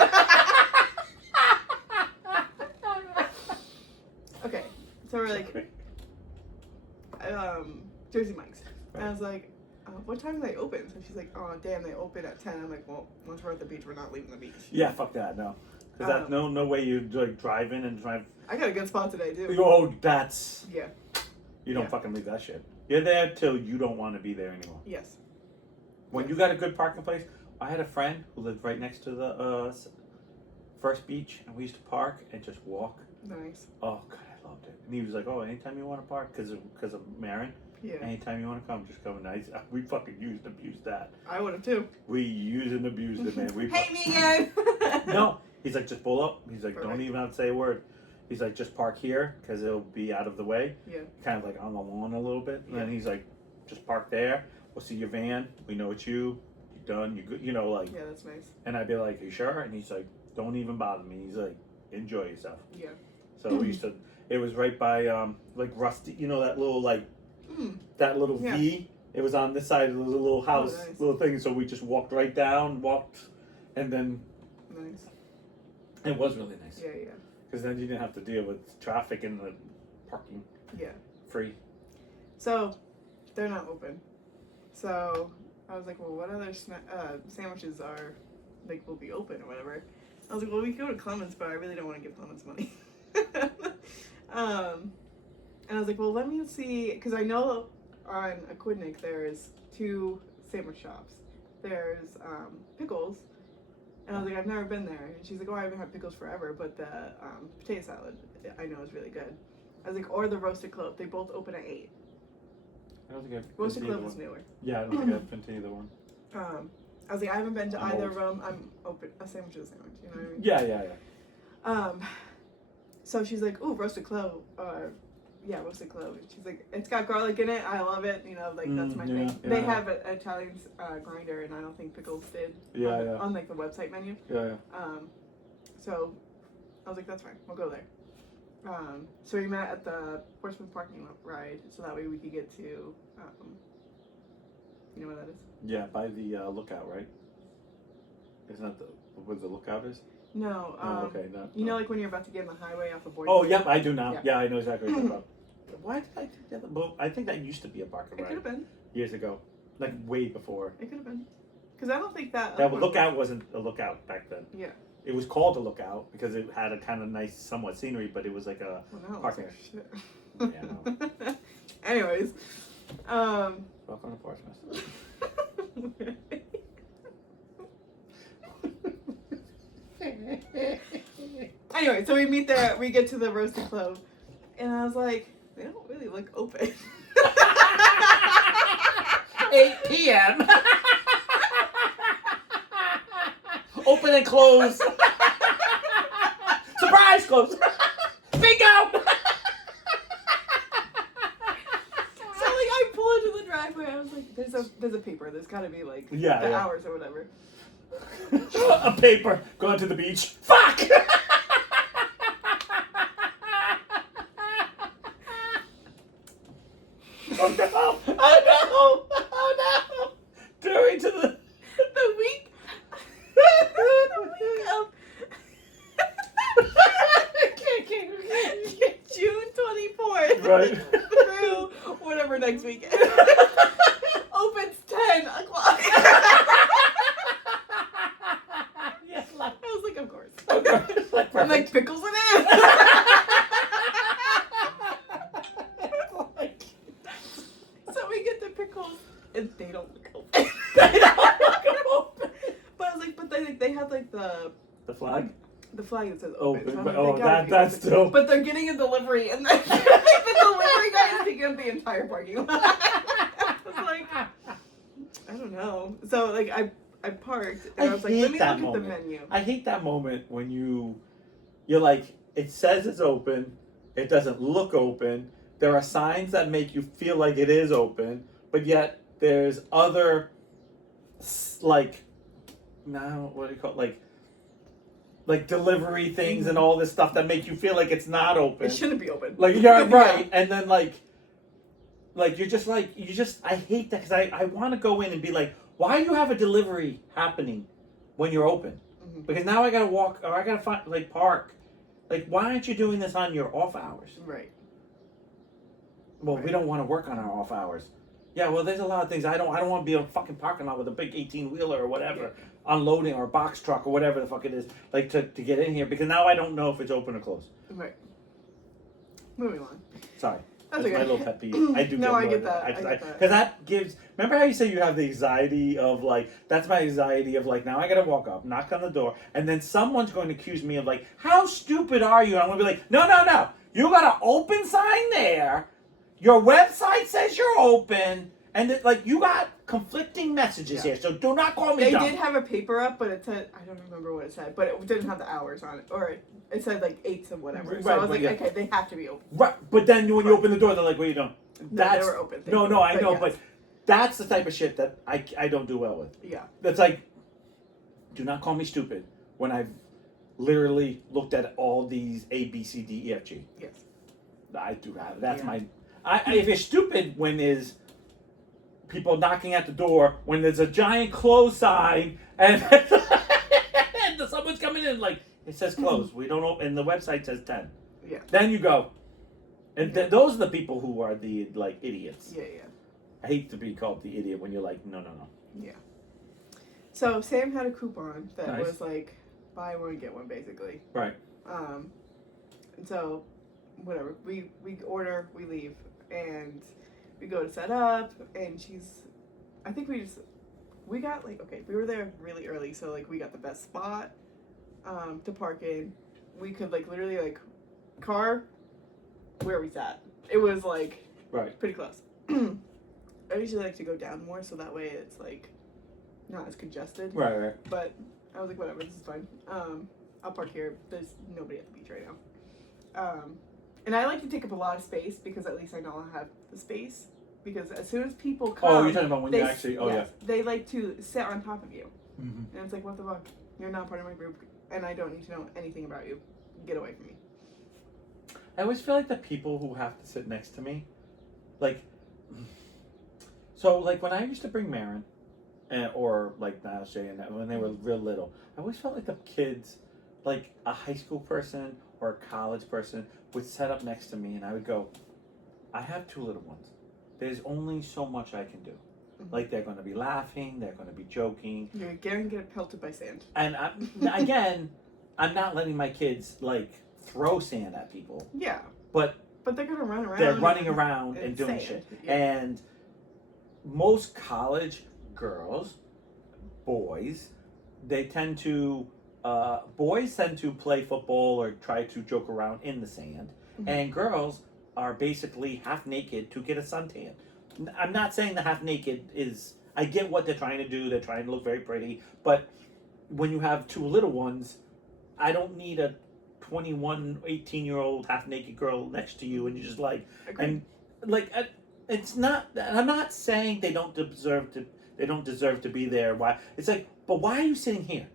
Okay, so we're like, Jersey Mike's. And I was like, what time do they open? So she's like, oh damn, they open at 10. I'm like, well, once we're at the beach, we're not leaving the beach. Yeah, fuck that, no. Because that's no way you like drive in and drive. I got a good spot today too. Oh, that's. Yeah. You don't fucking leave that shit. You're there till you don't want to be there anymore. Yes. When you got a good parking place, I had a friend who lived right next to the first beach, and we used to park and just walk. Nice. Oh god, I loved it. And he was like, "Oh, anytime you want to park, because of Marin, Yeah. anytime you want to come, just come." And we fucking used and abused that. I would have too. We used and abused it, man. We Hate me again. No, he's like, just pull up. He's like, Perfect. don't even have to say a word. He's like, just park here because it'll be out of the way. Yeah. Kind of like on the lawn a little bit. And then Yeah. he's like, just park there. We'll see your van. We know it's you. You're done. You're good. You know, like. Yeah, that's nice. And I'd be like, you sure? And he's like, don't even bother me. He's like, enjoy yourself. Yeah. So we used to. It was right by like Rusty. You know that little like that little Yeah. V. It was on this side of the little house, nice. little thing. So we just walked right down, and then Nice. it was really nice. Yeah, yeah. Because then you didn't have to deal with traffic and the parking Yeah. free. So, they're not open. So, I was like, well, what other sandwiches will be open or whatever? I was like, well, we could go to Clemens, but I really don't want to give Clemens money. And I was like, well, let me see, because I know on Aquidneck there's 2 sandwich shops. There's Pickles, and I was like, I've never been there. And she's like, oh, I haven't had Pickles forever, but the potato salad I know is really good. I was like, or the Roasted Clove. They both open at 8. I don't think I've Roasted been to Clove either is one. newer. Yeah, I don't think I've been to either one. I was like, I haven't been to I'm either old. of them. I'm open. A sandwich is a sandwich, you know what I mean? Yeah. So she's like, ooh, Roasted Clove. Yeah, Roasted Clove. And she's like, it's got garlic in it. I love it. You know, like that's my yeah, thing. yeah. They have an Italian grinder, and I don't think Pickles did. Yeah, on like the website menu. Yeah. So I was like, that's fine. We'll go there. So we met at the Portsmouth parking ride, so that way we could get to, you know where that is? Yeah, by the lookout, right? Isn't that where the lookout is? No. Oh, okay. No, You know, like when you're about to get on the highway off of Boyd. Oh, yep, I do now. Yeah. Yeah, I know exactly what you're talking about. Why did I think that? Well, I think that used to be a parking It ride could have been. years ago, like way before. It could have been. Because I don't think that. That lookout wasn't a lookout back then. Yeah. It was called a lookout because it had a kind of nice, somewhat scenery, but it was like a Well, now parking. it's like shit. Yeah, Anyways. Welcome to Portsmouth. Anyway, so we meet there. We get to the Roasted Clove, and I was like, they don't really look open. 8 p.m. Open and close. Surprise, close. Bingo. So like I pull into the driveway. I was like, there's a paper. There's got to be like the Yeah. hours or whatever. A paper. Going to the beach. Fuck. Oh no! Oh no! Oh no! Going to the week of June 24th Right. through whatever next weekend. Opens 10 o'clock. Yeah, I was like, of course. like I'm like, pickles in it. So we get the pickles, and they don't look open. But I was like, but they had like the flag. the flag that says Oh, open. So I'm but- like, oh, they gotta be that's open. still. But they're getting a delivery, and the delivery guy is picking up the entire parking lot. I was like, I don't know. So like I parked, and I was like, let me look at the menu. I hate that moment when you're like, it says it's open, it doesn't look open. There are signs that make you feel like it is open, but yet there's other like, now what do you call it? Like delivery things and all this stuff that make you feel like it's not open. It shouldn't be open. Like, yeah, right. And then like you're just like, I hate that because I want to go in and be like, why do you have a delivery happening when you're open? Mm-hmm. Because now I gotta walk or I gotta find like park. Like, why aren't you doing this on your off hours? Right. Well, Right. we don't want to work on our off hours. Yeah, well, there's a lot of things I don't want to be in a fucking parking lot with a big 18-wheeler or whatever. unloading or a box truck or whatever the fuck it is, like to get in here because now I don't know if it's open or closed. Right. Moving on. Sorry. That's That's okay. my little pet peeve. I do No, get I annoyed get with that. it. I get that. Because that gives. Remember how you say you have the anxiety of like, that's my anxiety of like, now I gotta walk up, knock on the door, and then someone's going to accuse me of like, how stupid are you? And I'm gonna be like, no, no, no. You got an open sign there. Your website says you're open. And like, you got conflicting messages here, so do not call me They dumb. did have a paper up, but it said, I don't remember what it said, but it didn't have the hours on it. Or it said like 8 to whatever. Right, So I was but like, yeah. okay, they have to be open. Right, but then when you open the door, they're like, what are you doing? No, they were open. No, I know, yes. but that's the type of shit that I don't do well with. Yeah. That's like, do not call me stupid when I've literally looked at all these A, B, C, D, E, F, G. Yes. I do have. That's Yeah. my. If it's stupid when is people knocking at the door when there's a giant close sign and, and someone's coming in like it says closed. We don't open. And the website says 10. Yeah. Then you go, and Yeah. those are the people who are the like idiots. Yeah. I hate to be called the idiot when you're like, no. Yeah. So Sam had a coupon that Nice. was like buy one get one basically. Right. And so whatever we order, we leave, and we go to set up, and I think we got like, okay, we were there really early, so like we got the best spot to park in. We could like literally like car where we sat. It was like Right. pretty close. I usually like to go down more so that way it's like not as congested. Right. But I was like, whatever, this is fine. I'll park here. There's nobody at the beach right now. And I like to take up a lot of space because at least I know I'll have the space. Because as soon as people come, Oh, you're talking about when you actually. Oh, yes, they like to sit on top of you, yeah. Mm-hmm. and it's like, what the fuck? You're not part of my group, and I don't need to know anything about you. Get away from me. I always feel like the people who have to sit next to me, like, so like when I used to bring Marin, or like Nashe and that when they were real little, I always felt like the kids, like a high school person or a college person would set up next to me and I would go, I have 2 little ones. There's only so much I can do. Mhm. Like they're going to be laughing, they're going to be joking. You're going to get pelted by sand. And again, I'm not letting my kids like throw sand at people. Yeah. But they're going to run around. they're running around and doing sand. shit. Yeah. And most college girls, boys, they tend to, boys tend to play football or try to joke around in the sand. Mhm. And girls are basically half naked to get a suntan. I'm not saying the half naked is, I get what they're trying to do. They're trying to look very pretty. But when you have 2 little ones, I don't need a 21, 18-year-old half naked girl next to you and you're just like, Agreed. and like, it's not, I'm not saying they don't deserve to be there. Why? It's like, but why are you sitting here?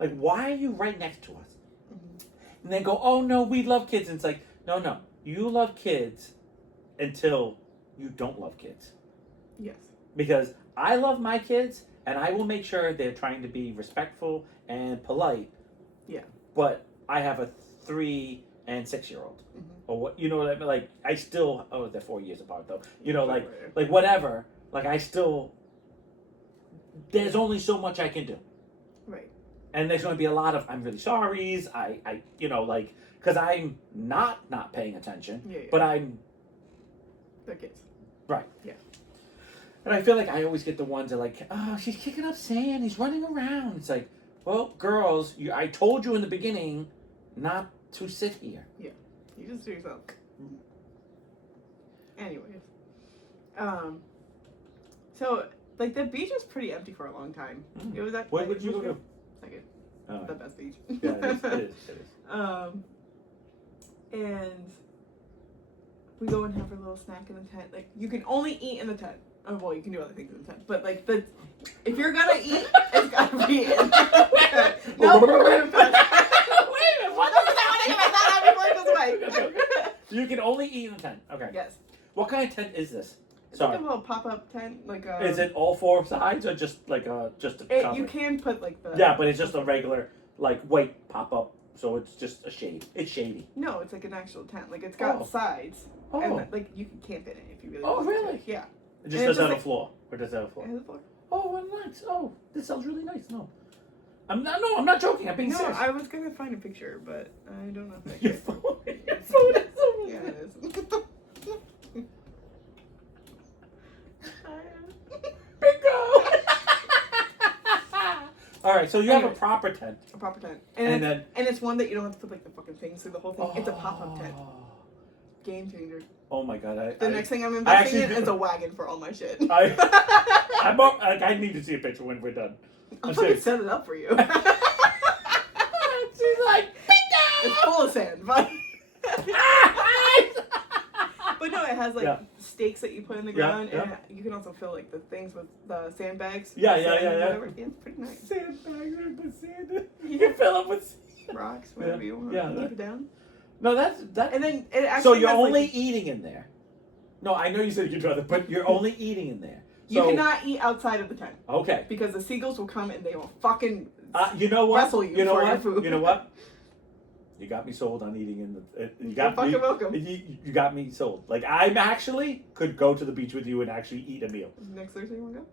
Like, why are you right next to us? Mhm. And they go, oh no, we love kids. And it's like, no, you love kids until you don't love kids. Yes. Because I love my kids and I will make sure they're trying to be respectful and polite. Yeah. But I have a 3 and 6-year-old. Mhm. Or what, you know what I mean? Like, I still, they're 4 years apart though. You know, like Right. whatever. Like, I still, there's only so much I can do. Right. And there's going to be a lot of, I'm really sorry's. I you know, like, because I'm not paying attention. Yeah. But I'm, They're kids. right. Yeah. And I feel like I always get the ones that are like, oh, she's kicking up sand. He's running around. It's like, well, girls, I told you in the beginning not to sit here. You just do yourself. Anyways. So, like, the beach was pretty empty for a long time. Mm. It was at, What like, would you go to? Second. Oh, The best beach. yeah, it is. And we go and have a little snack in the tent. Like, you can only eat in the tent. Oh, well, you can do other things in the tent. But, like, if you're gonna eat, it's gotta be in the tent. No, we're gonna put Wait a minute, what? You can only eat in the tent. Okay. Yes. What kind of tent is this? It's Sorry. like a little pop-up tent. Like a, Is it all 4 sides or just like just a cover? You can put, like, the... Yeah, but it's just a regular, like, white pop-up. So it's just a shade. It's shady. No, it's like an actual tent. Like, it's got Oh. sides. Oh. And, like, you can camp in it if you really Oh, want really? to. Yeah. It just And it's doesn't just have a like- floor. Or does it have a floor? It has a floor. Oh, well, nice. Oh, this sounds really nice. No. I'm not joking. I'm being No, serious. I was gonna find a picture, but I don't know if I Your can. phone is over Yeah, there. it is. Bingo! All right, so you have a Anyway. proper tent. A proper tent, And and it's one that you don't have to put like the fucking things through the whole thing. Oh. It's a pop-up tent. Game changer. Oh my god! The next thing I'm investing in actually is a wagon for all my shit. I need to see a picture when we're done. I'll I'm fucking serious. set it up for you. She's like, bingo! It's full of sand, but but no, it has like Yeah. stakes that you put in the Yeah, ground, yeah. and you can also fill like the things with the sandbags. Yeah, with yeah, sand yeah, and yeah. whatever. Yeah, it's pretty nice. Sandbags with sand. You can fill up with. Rocks, whatever you want. Yeah, Keep that- it down. No, that's that. And then it actually So you're has, only like, eating in there. No, I know you said you'd rather, but you're only eating in there. you So, cannot eat outside of the tent Okay. because the seagulls will come and they will fucking You know what? wrestle you You know for your what? food. You know what? You got me sold on eating in the. You got You're me. fucking welcome. You got me sold. Like I actually could go to the beach with you and actually eat a meal. Next Thursday you wanna go?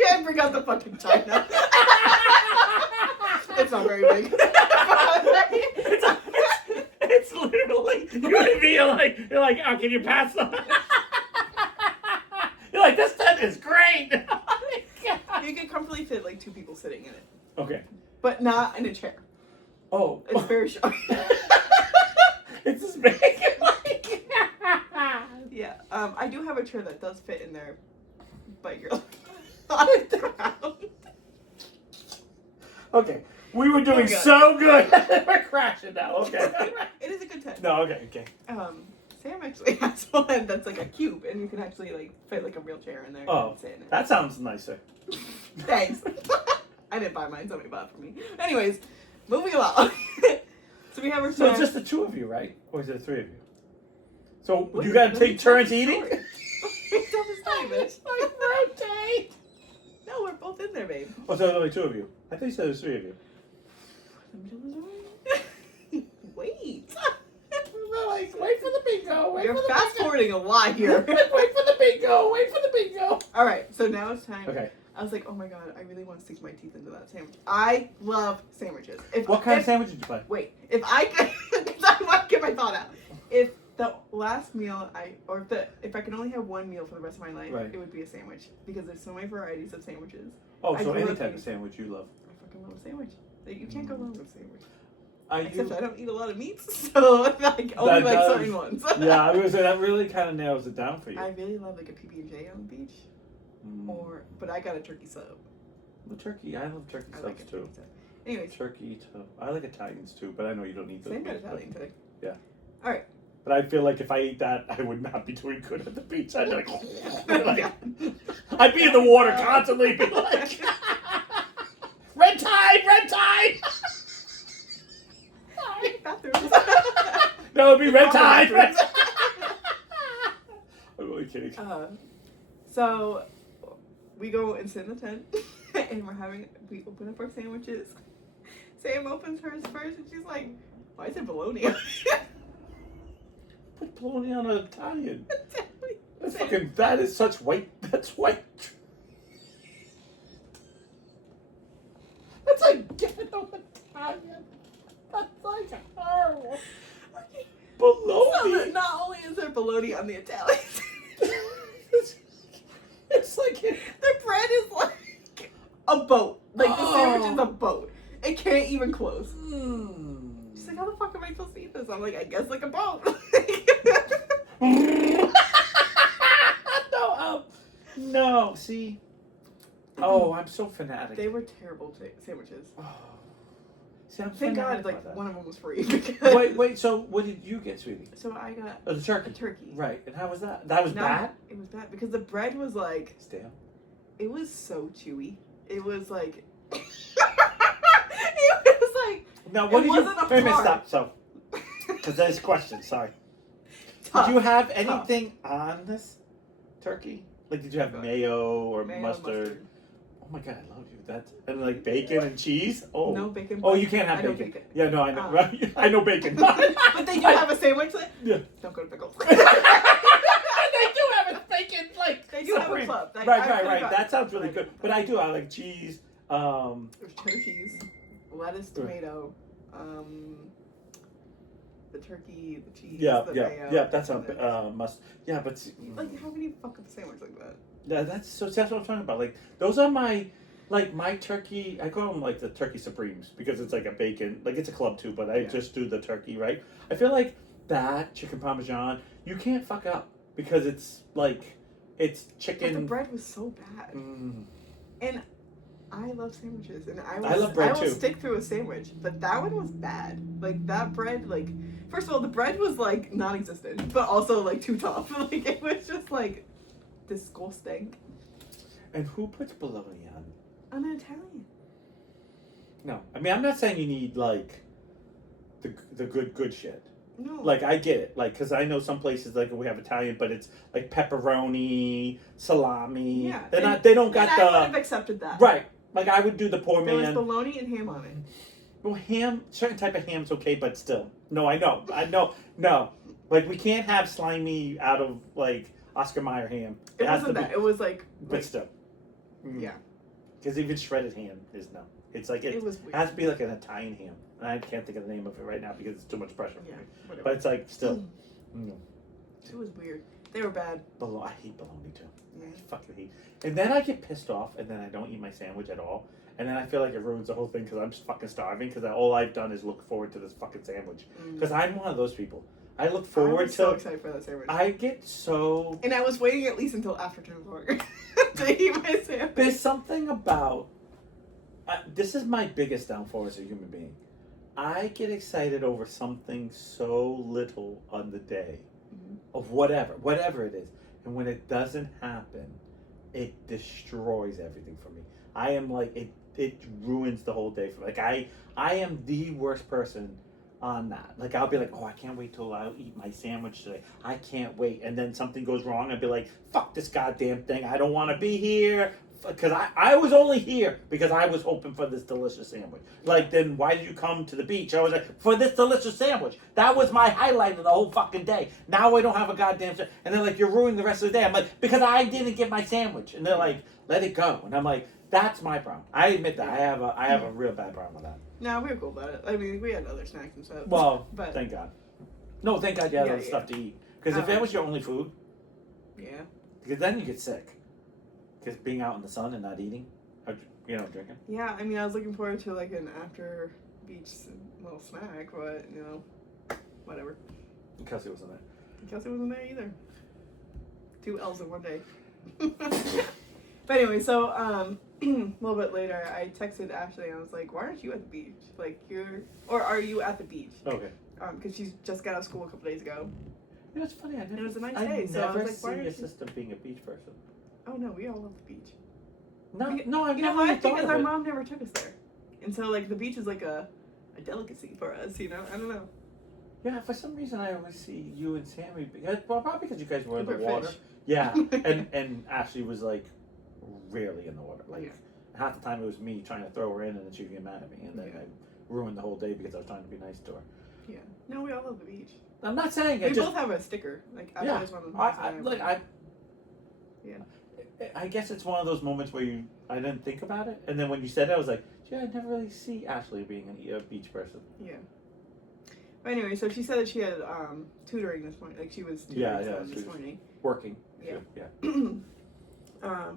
Yeah, bring out the fucking China. It's not very big. It's literally you and me. You're like, oh, can you pass them? You're like, this tent is great. You can comfortably fit like 2 people sitting in it, Okay. but not in a chair. Oh, It's very short. it's as big. Yeah. I do have a chair that does fit in there, but you're on the ground. Okay, we were doing Oh, God. so good. We're crashing now. Okay. It is a good tent. No. Okay. Sam actually has one that's like a cube, and you can actually like fit like a real chair in there. Oh, and sit in it. that sounds nicer. Thanks. I didn't buy mine, somebody bought it for me. Anyways, moving along. So we have our So tent. it's just the 2 of you, right? Or is there 3 of you? So Wait, you gotta let me take tell turns the eating? story. Tell the story, bitch. Like rotate. No, we're both in there, babe. Oh, so there's only 2 of you. I thought you said there's 3 of you. Let me tell the story. Wait. Like, wait for the bingo. You're fast forwarding a lot here. Wait for the bingo. Wait for the bingo. All right, so now it's time. Okay. I was like, oh my god, I really want to stick my teeth into that sandwich. I love sandwiches. What kind of sandwich did you buy? Wait, if I could, because I want to get my thought out. If the last meal if I could only have one meal for the rest of my life, Right. it would be a sandwich because there's so many varieties of sandwiches. Oh, I so grew any up type eating- of sandwich you love. I fucking love a sandwich. Like, you can't go wrong with a sandwich. Are Except you? I don't eat a lot of meats, so like only That like does- certain ones. Yeah, I was gonna say that really kind of nails it down for you. I really love like a PB&J on the beach, but I got a turkey sub. The turkey, I love turkey I subs like a too. turkey sub. Anyways, Turkey too. I like Italians too, but I know you don't eat those. same got meats, but- Italian today. Yeah. All right. But I feel like if I ate that, I would not be doing good at the beach. I'd be like, I'd be in the water constantly, be like, red tide, red tide. Bathrooms. No, it'd be red tide, red tide. I'm only kidding. So we go and sit in the tent, and we open up our sandwiches. Sam opens hers first, and she's like, "Why is it bologna?" Put bologna on an Italian. That's fucking. That is such white. That's white. That's like ghetto Italian. That's like horrible. Bologna. So not only is there bologna on the Italian, It's like the bread is like a boat. Like the sandwich is a Oh. boat. It can't even close. Mm. She's like, "How the fuck am I supposed to eat this?" I'm like, "I guess like a boat." No. See. Oh, I'm so fanatic. They were terrible sandwiches. Oh. See, I'm Thank fanatic God, like about that. one of them was free. Because... Wait. So, what did you get, sweetie? So I got Oh, the a turkey. turkey. Right. And how was that? That was No, bad. It was bad because the bread was like, Stale. it was so chewy. It was like, it was like Now, what It did you? wasn't a Wait a minute. part. Stop. So, because there's questions. Sorry. tough. Did you have Tough. anything on this turkey? Like, did you have mayo or Mayo, mustard? Oh my God, I love you. That's and like bacon and cheese. Oh. No bacon. Oh, you can't have I know bacon. bacon. Yeah, no, I know. Ah. Right? I know bacon. But they do have a sandwich. Yeah. Don't go to pickles. They do have a bacon, like They do have a supreme. club. Like, Right, I right, could've right. got- That sounds really I good. could've But I do. I like cheese. There's cheddar cheese, lettuce, tomato, the turkey, the cheese, Yeah, the yeah, mayo. yeah. That's and a must. Yeah, but like, how can you fuck up a sandwich like that? yeah, that's what I'm talking about. Like those are my turkey. I call them like the turkey supremes because it's like a bacon. Like it's a club too, but I Yeah. just do the turkey. Right. I feel like that chicken parmesan you can't fuck up because it's like it's chicken. But the bread was so bad. And I love sandwiches, and I love bread will too. stick through a sandwich, but that one was bad. Like that bread, like first of all, the bread was like non-existent, but also like too tough. Like it was just like disgusting. And who puts bologna on? I'm an Italian. No, I mean I'm not saying you need like the good shit. No. Like I get it, like because I know some places like we have Italian, but it's like pepperoni, salami. Yeah, They don't got and I would have accepted that. right. Like I would do the poor There was man. bologna and ham on it. Well, ham, certain type of ham's okay, but still, no, I know, no. Like we can't have slimy out of like Oscar Mayer ham. It has wasn't to that. be, It was like but still, yeah. Because even shredded ham is no. It's like It was weird. It has to be like an Italian ham, and I can't think of the name of it right now because it's too much pressure. Yeah, whatever. But it's like still. It was weird. They were bad. I hate bologna too. Yeah. I fucking hate. And then I get pissed off, and then I don't eat my sandwich at all. And then I feel like it ruins the whole thing because I'm just fucking starving because all I've done is look forward to this fucking sandwich. Because I'm one of those people. I look I forward was so to. excited for that sandwich. I get so. And I was waiting at least until after 10 o'clock to eat my sandwich. There's something about. This is my biggest downfall as a human being. I get excited over something so little on the day of whatever it is. And when it doesn't happen, it destroys everything for me. I am like, it ruins the whole day for me. Like, I am the worst person on that. Like, I'll be like, oh, I can't wait till I'll eat my sandwich today. I can't wait. And then something goes wrong. I'd be like, fuck this goddamn thing. I don't want to be here. Because I was only here because I was hoping for this delicious sandwich. Like, then why did you come to the beach? I was like, for this delicious sandwich. That was my highlight of the whole fucking day. Now I don't have a goddamn sandwich. And they're like, you're ruining the rest of the day. I'm like, because I didn't get my sandwich. And they're like, let it go. And I'm like, that's my problem. I admit that. I have a real bad problem with that. No, we were cool about it. I mean, we had other snacks and stuff. Well, but thank God. No, thank God you had Yeah, other yeah. stuff to eat. Because if that was your only food, yeah. because then you get sick. Because being out in the sun and not eating, or, drinking. Yeah, I mean, I was looking forward to like an after beach little snack, but whatever. And Kelsey wasn't there. Kelsey wasn't there either. 2 L's in one day. But anyway, so a little bit later, I texted Ashley and I was like, "Why aren't you at the beach? Like, are you at the beach?" Okay. Because she just got out of school a couple days ago. It's funny. it was a nice I day, so I never was like, why see your aren't you- sister being a beach person. Oh no, we all love the beach. No, You- no, I've You know never why? even thought Because of our it. mom never took us there, and so like the beach is like a delicacy for us. I don't know. Yeah, for some reason I always see you and Sammy. Well, probably because you guys were in the We're water. fish. Yeah, and Ashley was like rarely in the water. Like Yeah. half the time it was me trying to throw her in, and then she'd get mad at me, and then Yeah. I ruined the whole day because I was trying to be nice to her. Yeah. No, we all love the beach. I'm not saying We it. Just both have a sticker. Like Ashley Yeah. has one. I guess it's one of those moments where I didn't think about it, and then when you said it, I was like, yeah, I never really see Ashley being a beach person. Yeah. But anyway, so she said that she had tutoring this morning. Like she was tutoring someone this morning. Working. Yeah. Yeah.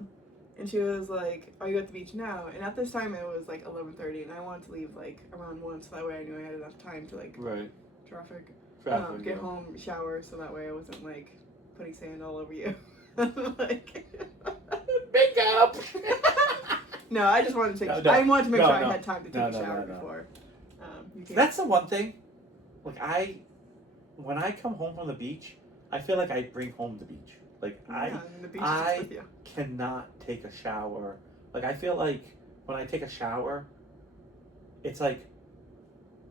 And she was like, "Are you at the beach now?" And at this time, it was like 11:30, and I wanted to leave like around 1, so that way I knew I had enough time to like Right. traffic, Traffic. get yeah. home, shower, so that way I wasn't like putting sand all over you. Like, Makeup. no, I just wanted to take. No, I wanted to make no, sure no. I had time to take No, a no, shower no, no. before. You came. That's the one thing. Like when I come home from the beach, I feel like I bring home the beach. Like and the beach is I with you. cannot take a shower. Like I feel like when I take a shower, it's like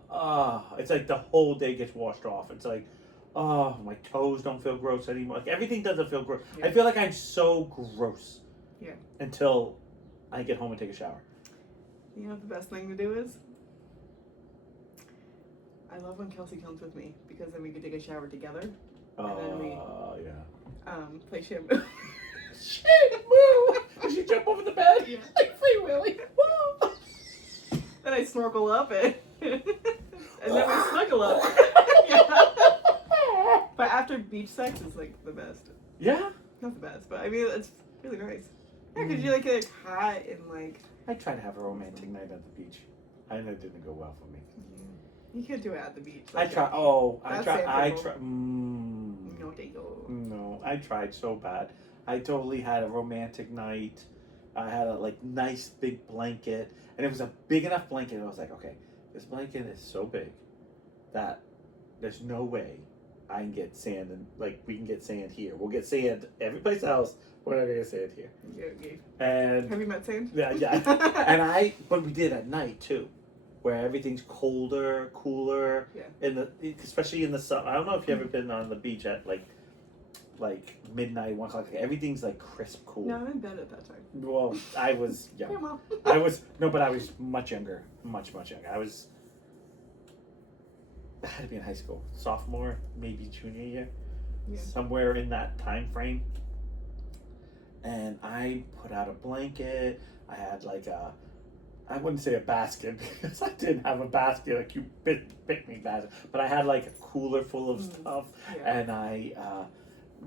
the whole day gets washed off. It's like, my toes don't feel gross anymore. Like everything doesn't feel gross. Yeah. I feel like I'm so gross. Yeah. Until I get home and take a shower. You know what the best thing to do is? I love when Kelsey comes with me because then we can take a shower together. then we- Yeah. Play Shamu. Shamu! Did she jump over the bed? Yeah. Like Free Willy. Woo! Then I snorkel up and then we snuggle up. Yeah. But after beach sex is like the best. Yeah? Not the best, but I mean it's really nice. Yeah, because you like get hot and like. I tried to have a romantic night at the beach. I know it didn't go well for me. You can't do it at the beach. I Like, tried. That's I sandpaper. tried. No, they go. No, I tried so bad. I totally had a romantic night. I had a nice big blanket, and it was a big enough blanket. I was like, okay, this blanket is so big that there's no way I can get sand, and we can get sand here. We'll get sand every place else. We're not gonna get sand here. Yeah. And Have you met sand? yeah, but we did at night too, where everything's colder, cooler. Yeah. Especially in the summer. I don't know if you've ever been on the beach at like midnight, 1 o'clock. Everything's like crisp cool. No, I'm in bed at that time. Well, I was young. Yeah, Mom. But I was much younger, much younger. I had to be in high school, sophomore, maybe junior year, somewhere in that time frame. And I put out a blanket. I had I wouldn't say a basket because I didn't have a basket, a cute picnic basket, but I had a cooler full of stuff, and I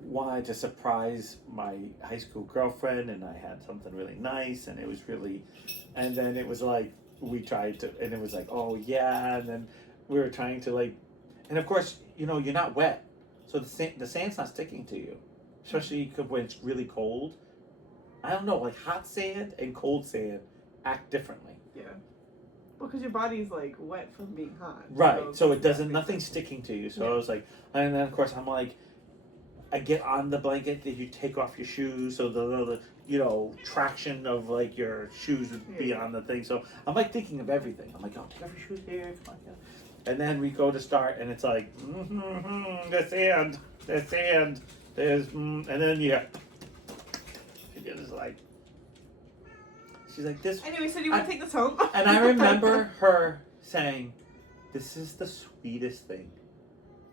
wanted to surprise my high school girlfriend, and I had something really nice, and it was really, and then it was we tried to, and it was oh yeah, and then we were trying to and of course, you're not wet, so the sand's not sticking to you, especially when it's really cold. I don't know, hot sand and cold sand act differently. Yeah. Well, because your body's wet from being hot. Right. So it doesn't, nothing's sticking to you. So I was and then of course I'm I get on the blanket, that you take off your shoes, so the traction of your shoes would be on the thing. So I'm thinking of everything. I'm oh, take off your shoes here, come on, yeah. And then we go to start, and it's the sand, there's, and then it's she's this. Anyway, so do you want to take this home? And I remember her saying, "This is the sweetest thing.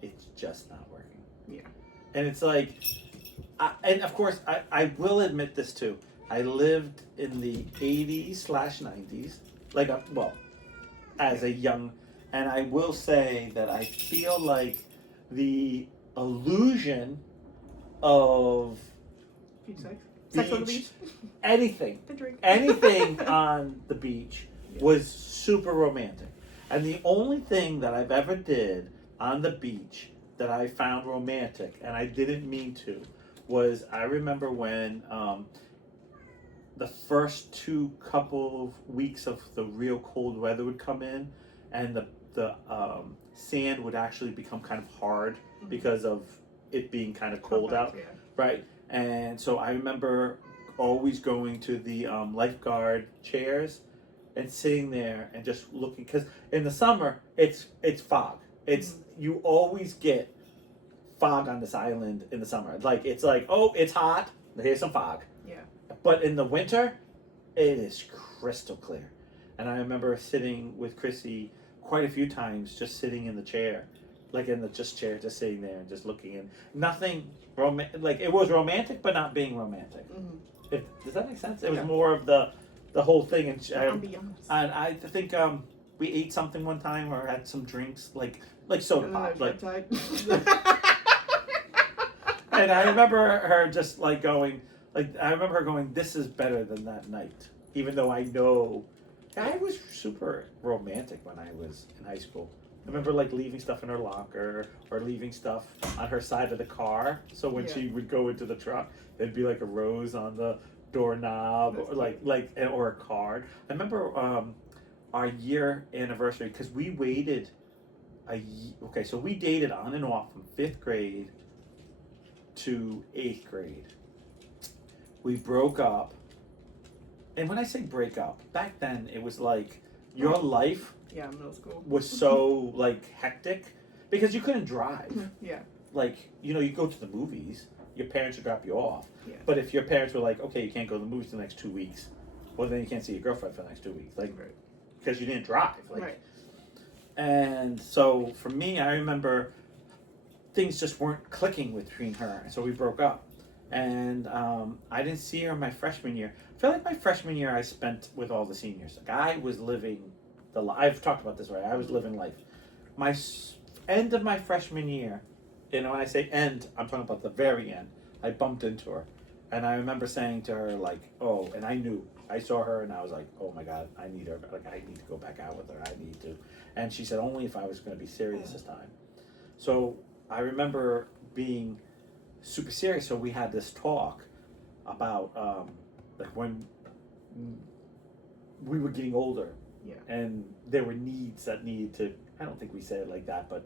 It's just not working." Yeah. And it's and of course, I will admit this too. I lived in the 80s/90s, as a young, and I will say that I feel the illusion of Beach sex. Sex on the beach. Anything. A drink. Anything on the beach was super romantic. And the only thing that I've ever did on the beach that I found romantic, and I didn't mean to, was I remember when the first couple of weeks of the real cold weather would come in, and the sand would actually become kind of hard because of it being kind of cold out, right? And so I remember always going to the lifeguard chairs and sitting there and just looking, because in the summer it's fog. You always get fog on this island in the summer. Oh, it's hot, here's some fog. Yeah. But in the winter, it is crystal clear. And I remember sitting with Chrissy quite a few times, just sitting in the chair, in the chair, just sitting there and just looking in. Nothing it was romantic, but not being romantic. Mm-hmm. Does that make sense? It was more of the whole thing. And I think we ate something one time or had some drinks, like soda pop. And I remember her just going, I remember her going, "This is better than that night," even though I know I was super romantic when I was in high school. I remember leaving stuff in her locker or leaving stuff on her side of the car. So when she would go into the truck, there'd be a rose on the doorknob or a card. I remember our year anniversary, because we waited so we dated on and off from 5th grade to 8th grade. We broke up. And when I say break up, back then it was your life middle school was so hectic because you couldn't drive. Yeah. You go to the movies, your parents would drop you off. Yeah. But if your parents were okay, you can't go to the movies for the next 2 weeks, well then you can't see your girlfriend for the next 2 weeks. Because you didn't drive. Right. And so for me, I remember things just weren't clicking between her, so we broke up. and I didn't see her my freshman year. I feel like my freshman year I spent with all the seniors. Like I was living I've talked about this, right? I was living life. End of my freshman year, when I say end, I'm talking about the very end. I bumped into her, and I remember saying to her like, "Oh," and I saw her, and I was like, "Oh my God, I need her. Like I need to go back out with her. I need to." And she said only if I was going to be serious this time. So I remember being super serious. So we had this talk about like when we were getting older, Yeah. and there were needs that needed to. I don't think we said it like that, but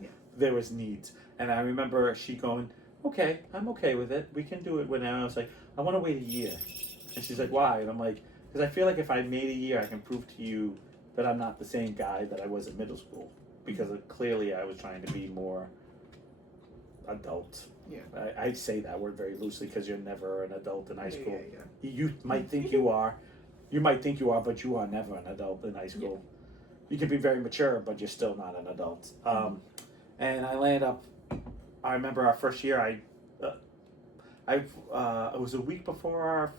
yeah, there was needs. And I remember she going, "Okay, I'm okay with it. We can do it." When I was like, "I want to wait a year," and she's like, "Why?" And I'm like, "Because I feel like if I made a year, I can prove to you that I'm not the same guy that I was in middle school. Because clearly I was trying to be more adult." Yeah. I say that word very loosely because you're never an adult in high school. Yeah. You might think you are. You might think you are, but you are never an adult in high school. You can be very mature, but you're still not an adult. And I landed up. I remember our first year. It was a week before our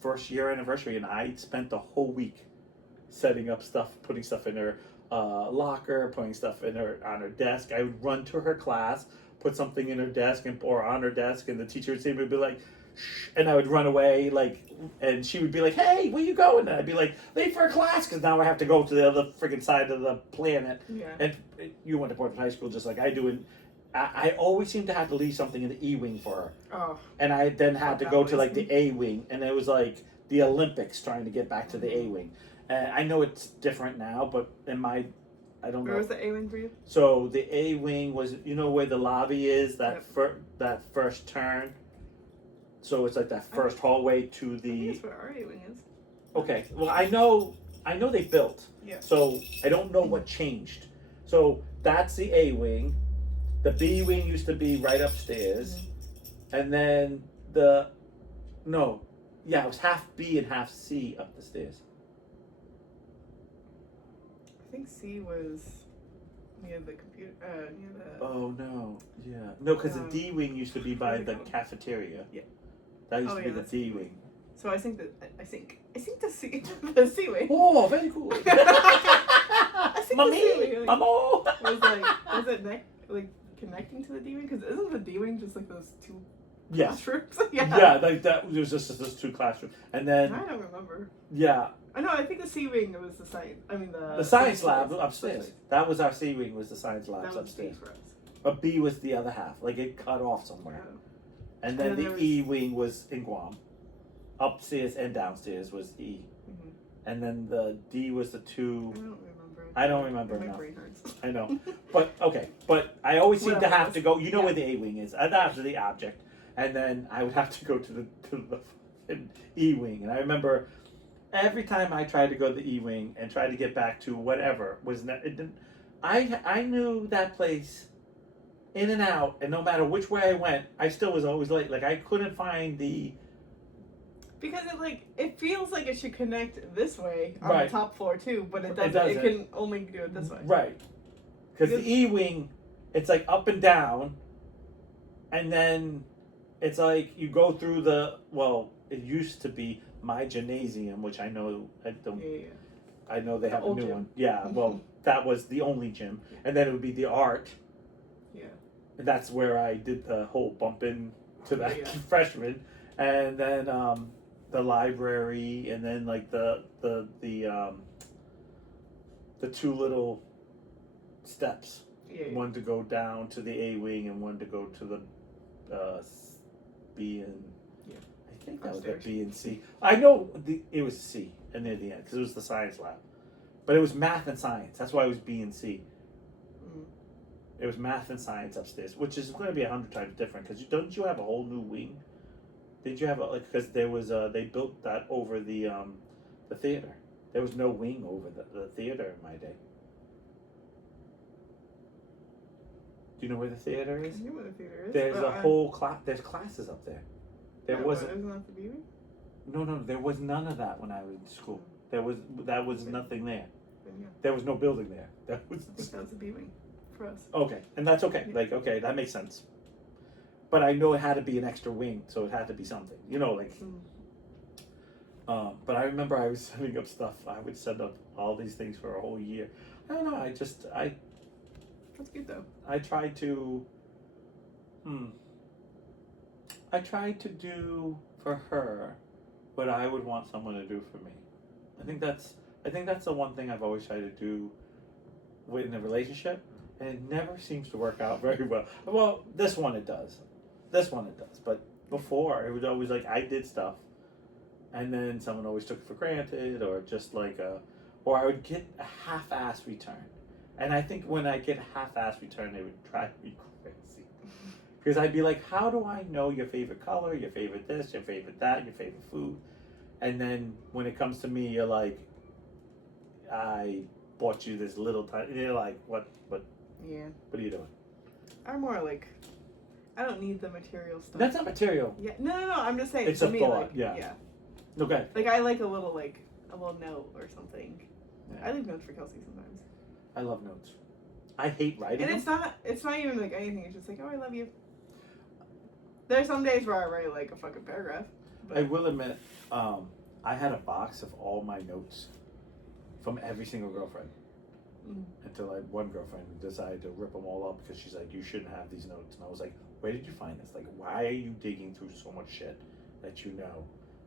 first year anniversary, and I spent the whole week setting up stuff, putting stuff in her locker, putting stuff on her desk. I would run to her class, put something in her desk or on her desk, and the teacher would say, would be like, "Shh," and I would run away, and she would be like, "Hey, where you going?" And I'd be like, "Late for class," because now I have to go to the other freaking side of the planet. Yeah. And you went to Portland High School just like I do, and I always seem to have to leave something in the E wing for her. Oh. And I then had to go to like the A wing, and it was like the Olympics trying to get back to the A wing. I know it's different now, but I don't know. Where was the A wing for you? So the A wing was, where the lobby is, that Yep. that first turn. So it's like that first hallway to I think the. that's where our A wing is. Okay, well I know they built. Yeah. So I don't know what changed. So that's the A wing. The B wing used to be right upstairs, and then it was half B and half C up the stairs. I think C was near the computer. Near the. Oh no! Yeah, no, because the D wing used to be by the cafeteria. Yeah. That used to be the D wing. So I think the C the C wing. Oh, very cool. I think the C wing was like connecting to the D wing, because isn't the D wing just like those two classrooms? Yeah, like that. There was just those two classrooms, and then I don't remember. Yeah. I know. I think the C wing was the science. I mean the science lab upstairs. That was our C wing. Was the science labs that was upstairs. B for us. But B was the other half. Like it cut off somewhere. Yeah. And then And then the E wing was in Guam. Upstairs and downstairs was E. Mm-hmm. And then the D was the two. I don't remember. My enough. brain hurts. I know. But okay. But I always seem to Whatever have it to go. You know where the A wing is. After the object. And then I would have to go to the E wing. And I remember every time I tried to go to the E wing and tried to get back to whatever I knew that place in and out, and no matter which way I went, I still was always late. Like I couldn't find the. Because it feels like it should connect this way on Right. the top floor too, but it It doesn't. It doesn't. can only do it this way. Right. Because the E wing, it's like up and down, and then it's like you go through it used to be my gymnasium, which I know I don't. Yeah. I know they have a old new gym. one. Yeah, well, that was the only gym, and then it would be the art. Yeah. And that's where I did the whole bump in to that Yeah. freshman, and then the library, and then like the two little steps. Yeah. One to go down to the A wing, and one to go to the B and. Yeah. I think that Upstairs. was the B and C. I know it was C and near the end because it was the science lab, but it was math and science. That's why it was B and C. Mm. It was math and science upstairs, which is going to be 100 times different because don't you have a whole new wing? Did you have because there was they built that over the theater. There was no wing over the theater in my day. Do you know where the theater is? I know where the theater is. There's a whole class. There's classes up there. There wasn't. Isn't that the B wing? No, there was none of that when I was in school. That was nothing there. Then yeah. There was no building there. That was I think that was the B wing for us. okay, and that's okay. Yeah. Like okay, that makes sense. but I know it had to be an extra wing, so it had to be something. You know, like. But I remember I was setting up stuff. I would set up all these things for a whole year. I don't know. That's good though. I try to. I try to do for her what I would want someone to do for me. I think that's the one thing I've always tried to do in a relationship, and it never seems to work out very well. Well, this one it does. But before, it was always like I did stuff, and then someone always took it for granted, or just like or I would get a half-ass return. And I think when I get a half-ass return, it would drive me crazy. Because I'd be like, how do I know your favorite color, your favorite this, your favorite that, your favorite food? And then when it comes to me, you're like, I bought you this little tiny. You're like, what? Yeah. What are you doing? I'm more like, I don't need the material stuff. That's not material. Yeah. No. I'm just saying. It's for a me, thought. like, Yeah. Okay. Like I like a little note or something. Yeah. I leave notes for Kelsey sometimes. I love notes. I hate writing. And them. it's not even like anything. It's just like, oh, I love you. There's some days where I write like a fucking paragraph. I will admit, I had a box of all my notes from every single girlfriend. Until one girlfriend decided to rip them all up because she's like, you shouldn't have these notes. And I was like, where did you find this? Like, why are you digging through so much shit that you know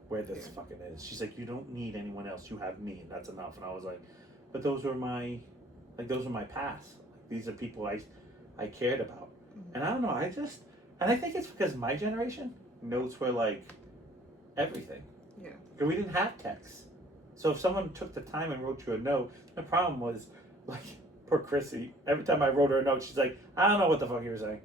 where this fucking is? She's like, you don't need anyone else. You have me, and that's enough. And I was like, but those were my past. Like, these are people I cared about. And I don't know, and I think it's because my generation, notes were like everything. Yeah. And we didn't have text. So if someone took the time and wrote you a note, the problem was, like, poor Chrissy, every time I wrote her a note, she's like, I don't know what the fuck you were saying.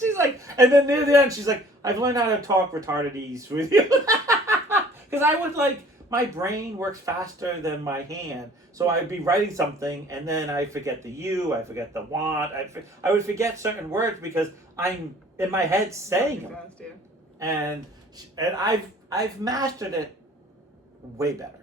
She's like, and then near the end, she's like, I've learned how to talk retardedese with you. Because I would, like, my brain works faster than my hand. So I'd be writing something, and then I forget the you, I forget the want. I would forget certain words because I'm in my head saying them. Fast, yeah. And I've mastered it way better.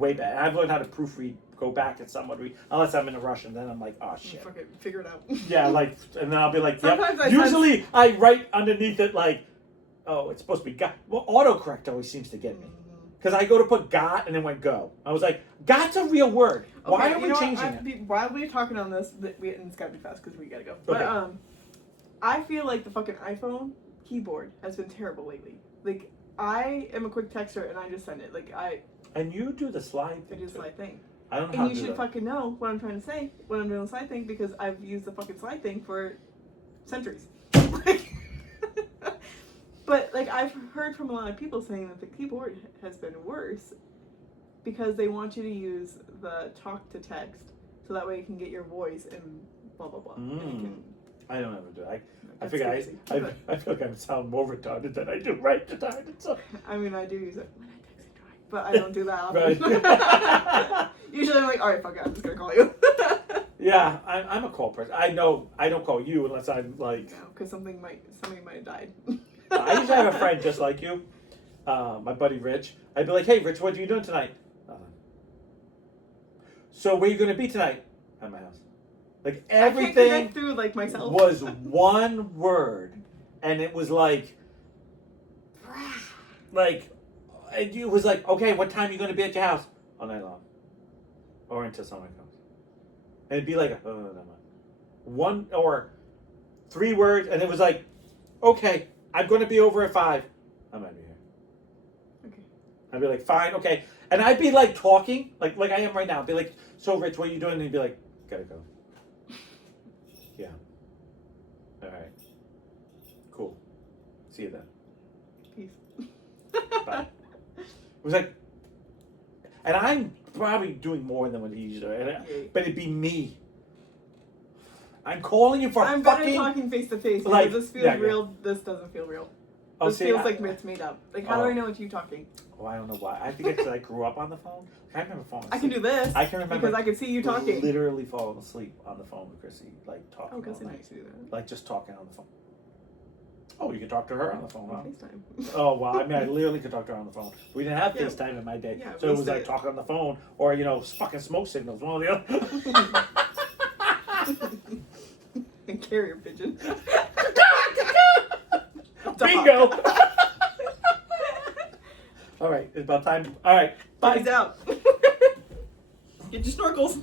I've learned how to proofread, go back and somewhat read, unless I'm in a rush, and then I'm like, oh shit. Fucking figure it out. Yeah, like, and then I'll be like, Sometimes yep. Usually I write underneath it like, oh, it's supposed to be got. Well, autocorrect always seems to get me. Because I go to put got and then went go. I was like, got's a real word. Why are we changing it? While we're talking on this, and it's gotta be fast because we gotta go. Okay. But I feel like the fucking iPhone keyboard has been terrible lately. Like, I am a quick texter and I just send it. Like, And you do the slide I thing. do the too. slide thing. I don't know And how you to do should that. fucking know what I'm trying to say when I'm doing the slide thing because I've used the fucking slide thing for centuries. But, like, I've heard from a lot of people saying that the keyboard has been worse because they want you to use the talk to text so that way you can get your voice and blah, blah, blah. And you can, I don't ever do it. I that's figure crazy. I feel like I sound more retarded than I do right retarded. So. I mean, I do use it when I text and drive, but I don't do that often. Right. Usually I'm like, all right, fuck it, I'm just going to call you. Yeah, I'm a call person. I know I don't call you unless I'm like... No, because somebody might have died. I usually have a friend just like you, my buddy Rich. I'd be like, hey, Rich, what are you doing tonight? Nothing. So where are you going to be tonight? At my house. Like, I can't everything connect through, like, myself. was one word. And it was like, it was like, okay, what time are you going to be at your house? All night long. Or until someone comes. And it'd be like, oh, never mind. One or three words, and it was like, okay, I'm going to be over at 5. I'm out of here. Okay. I'd be like, fine, okay. And I'd be like talking, like I am right now. I'd be like, so Rich, what are you doing? And he'd be like, gotta go. Yeah. All right. Cool. See you then. Peace. Bye. It was like, and I'm probably doing more than what he's doing, but it'd be me. I'm calling you for I'm fucking... better talking face to face because like, this feels yeah. real. This doesn't feel real. Oh, This see, feels like it's made up. Like, how do Oh. I know it's you talking? Oh, I don't know why. I think it's because I grew up on the phone. I remember falling asleep. I can do this. I can remember because I can see you talking. literally falling asleep on the phone with Chrissy, like talking Oh, all because night. nice to do that. Like just talking on the phone. Oh, you can talk to her on the phone, huh? FaceTime. Oh, wow. I mean, I literally could talk to her on the phone. We didn't have Yeah. FaceTime in my day. Yeah, So it we was like said- talking on the phone or, fucking smoke signals, one or the other. And carrier pigeon. Bingo. All right, it's about time. All right, bye. Peace out. Get your snorkels.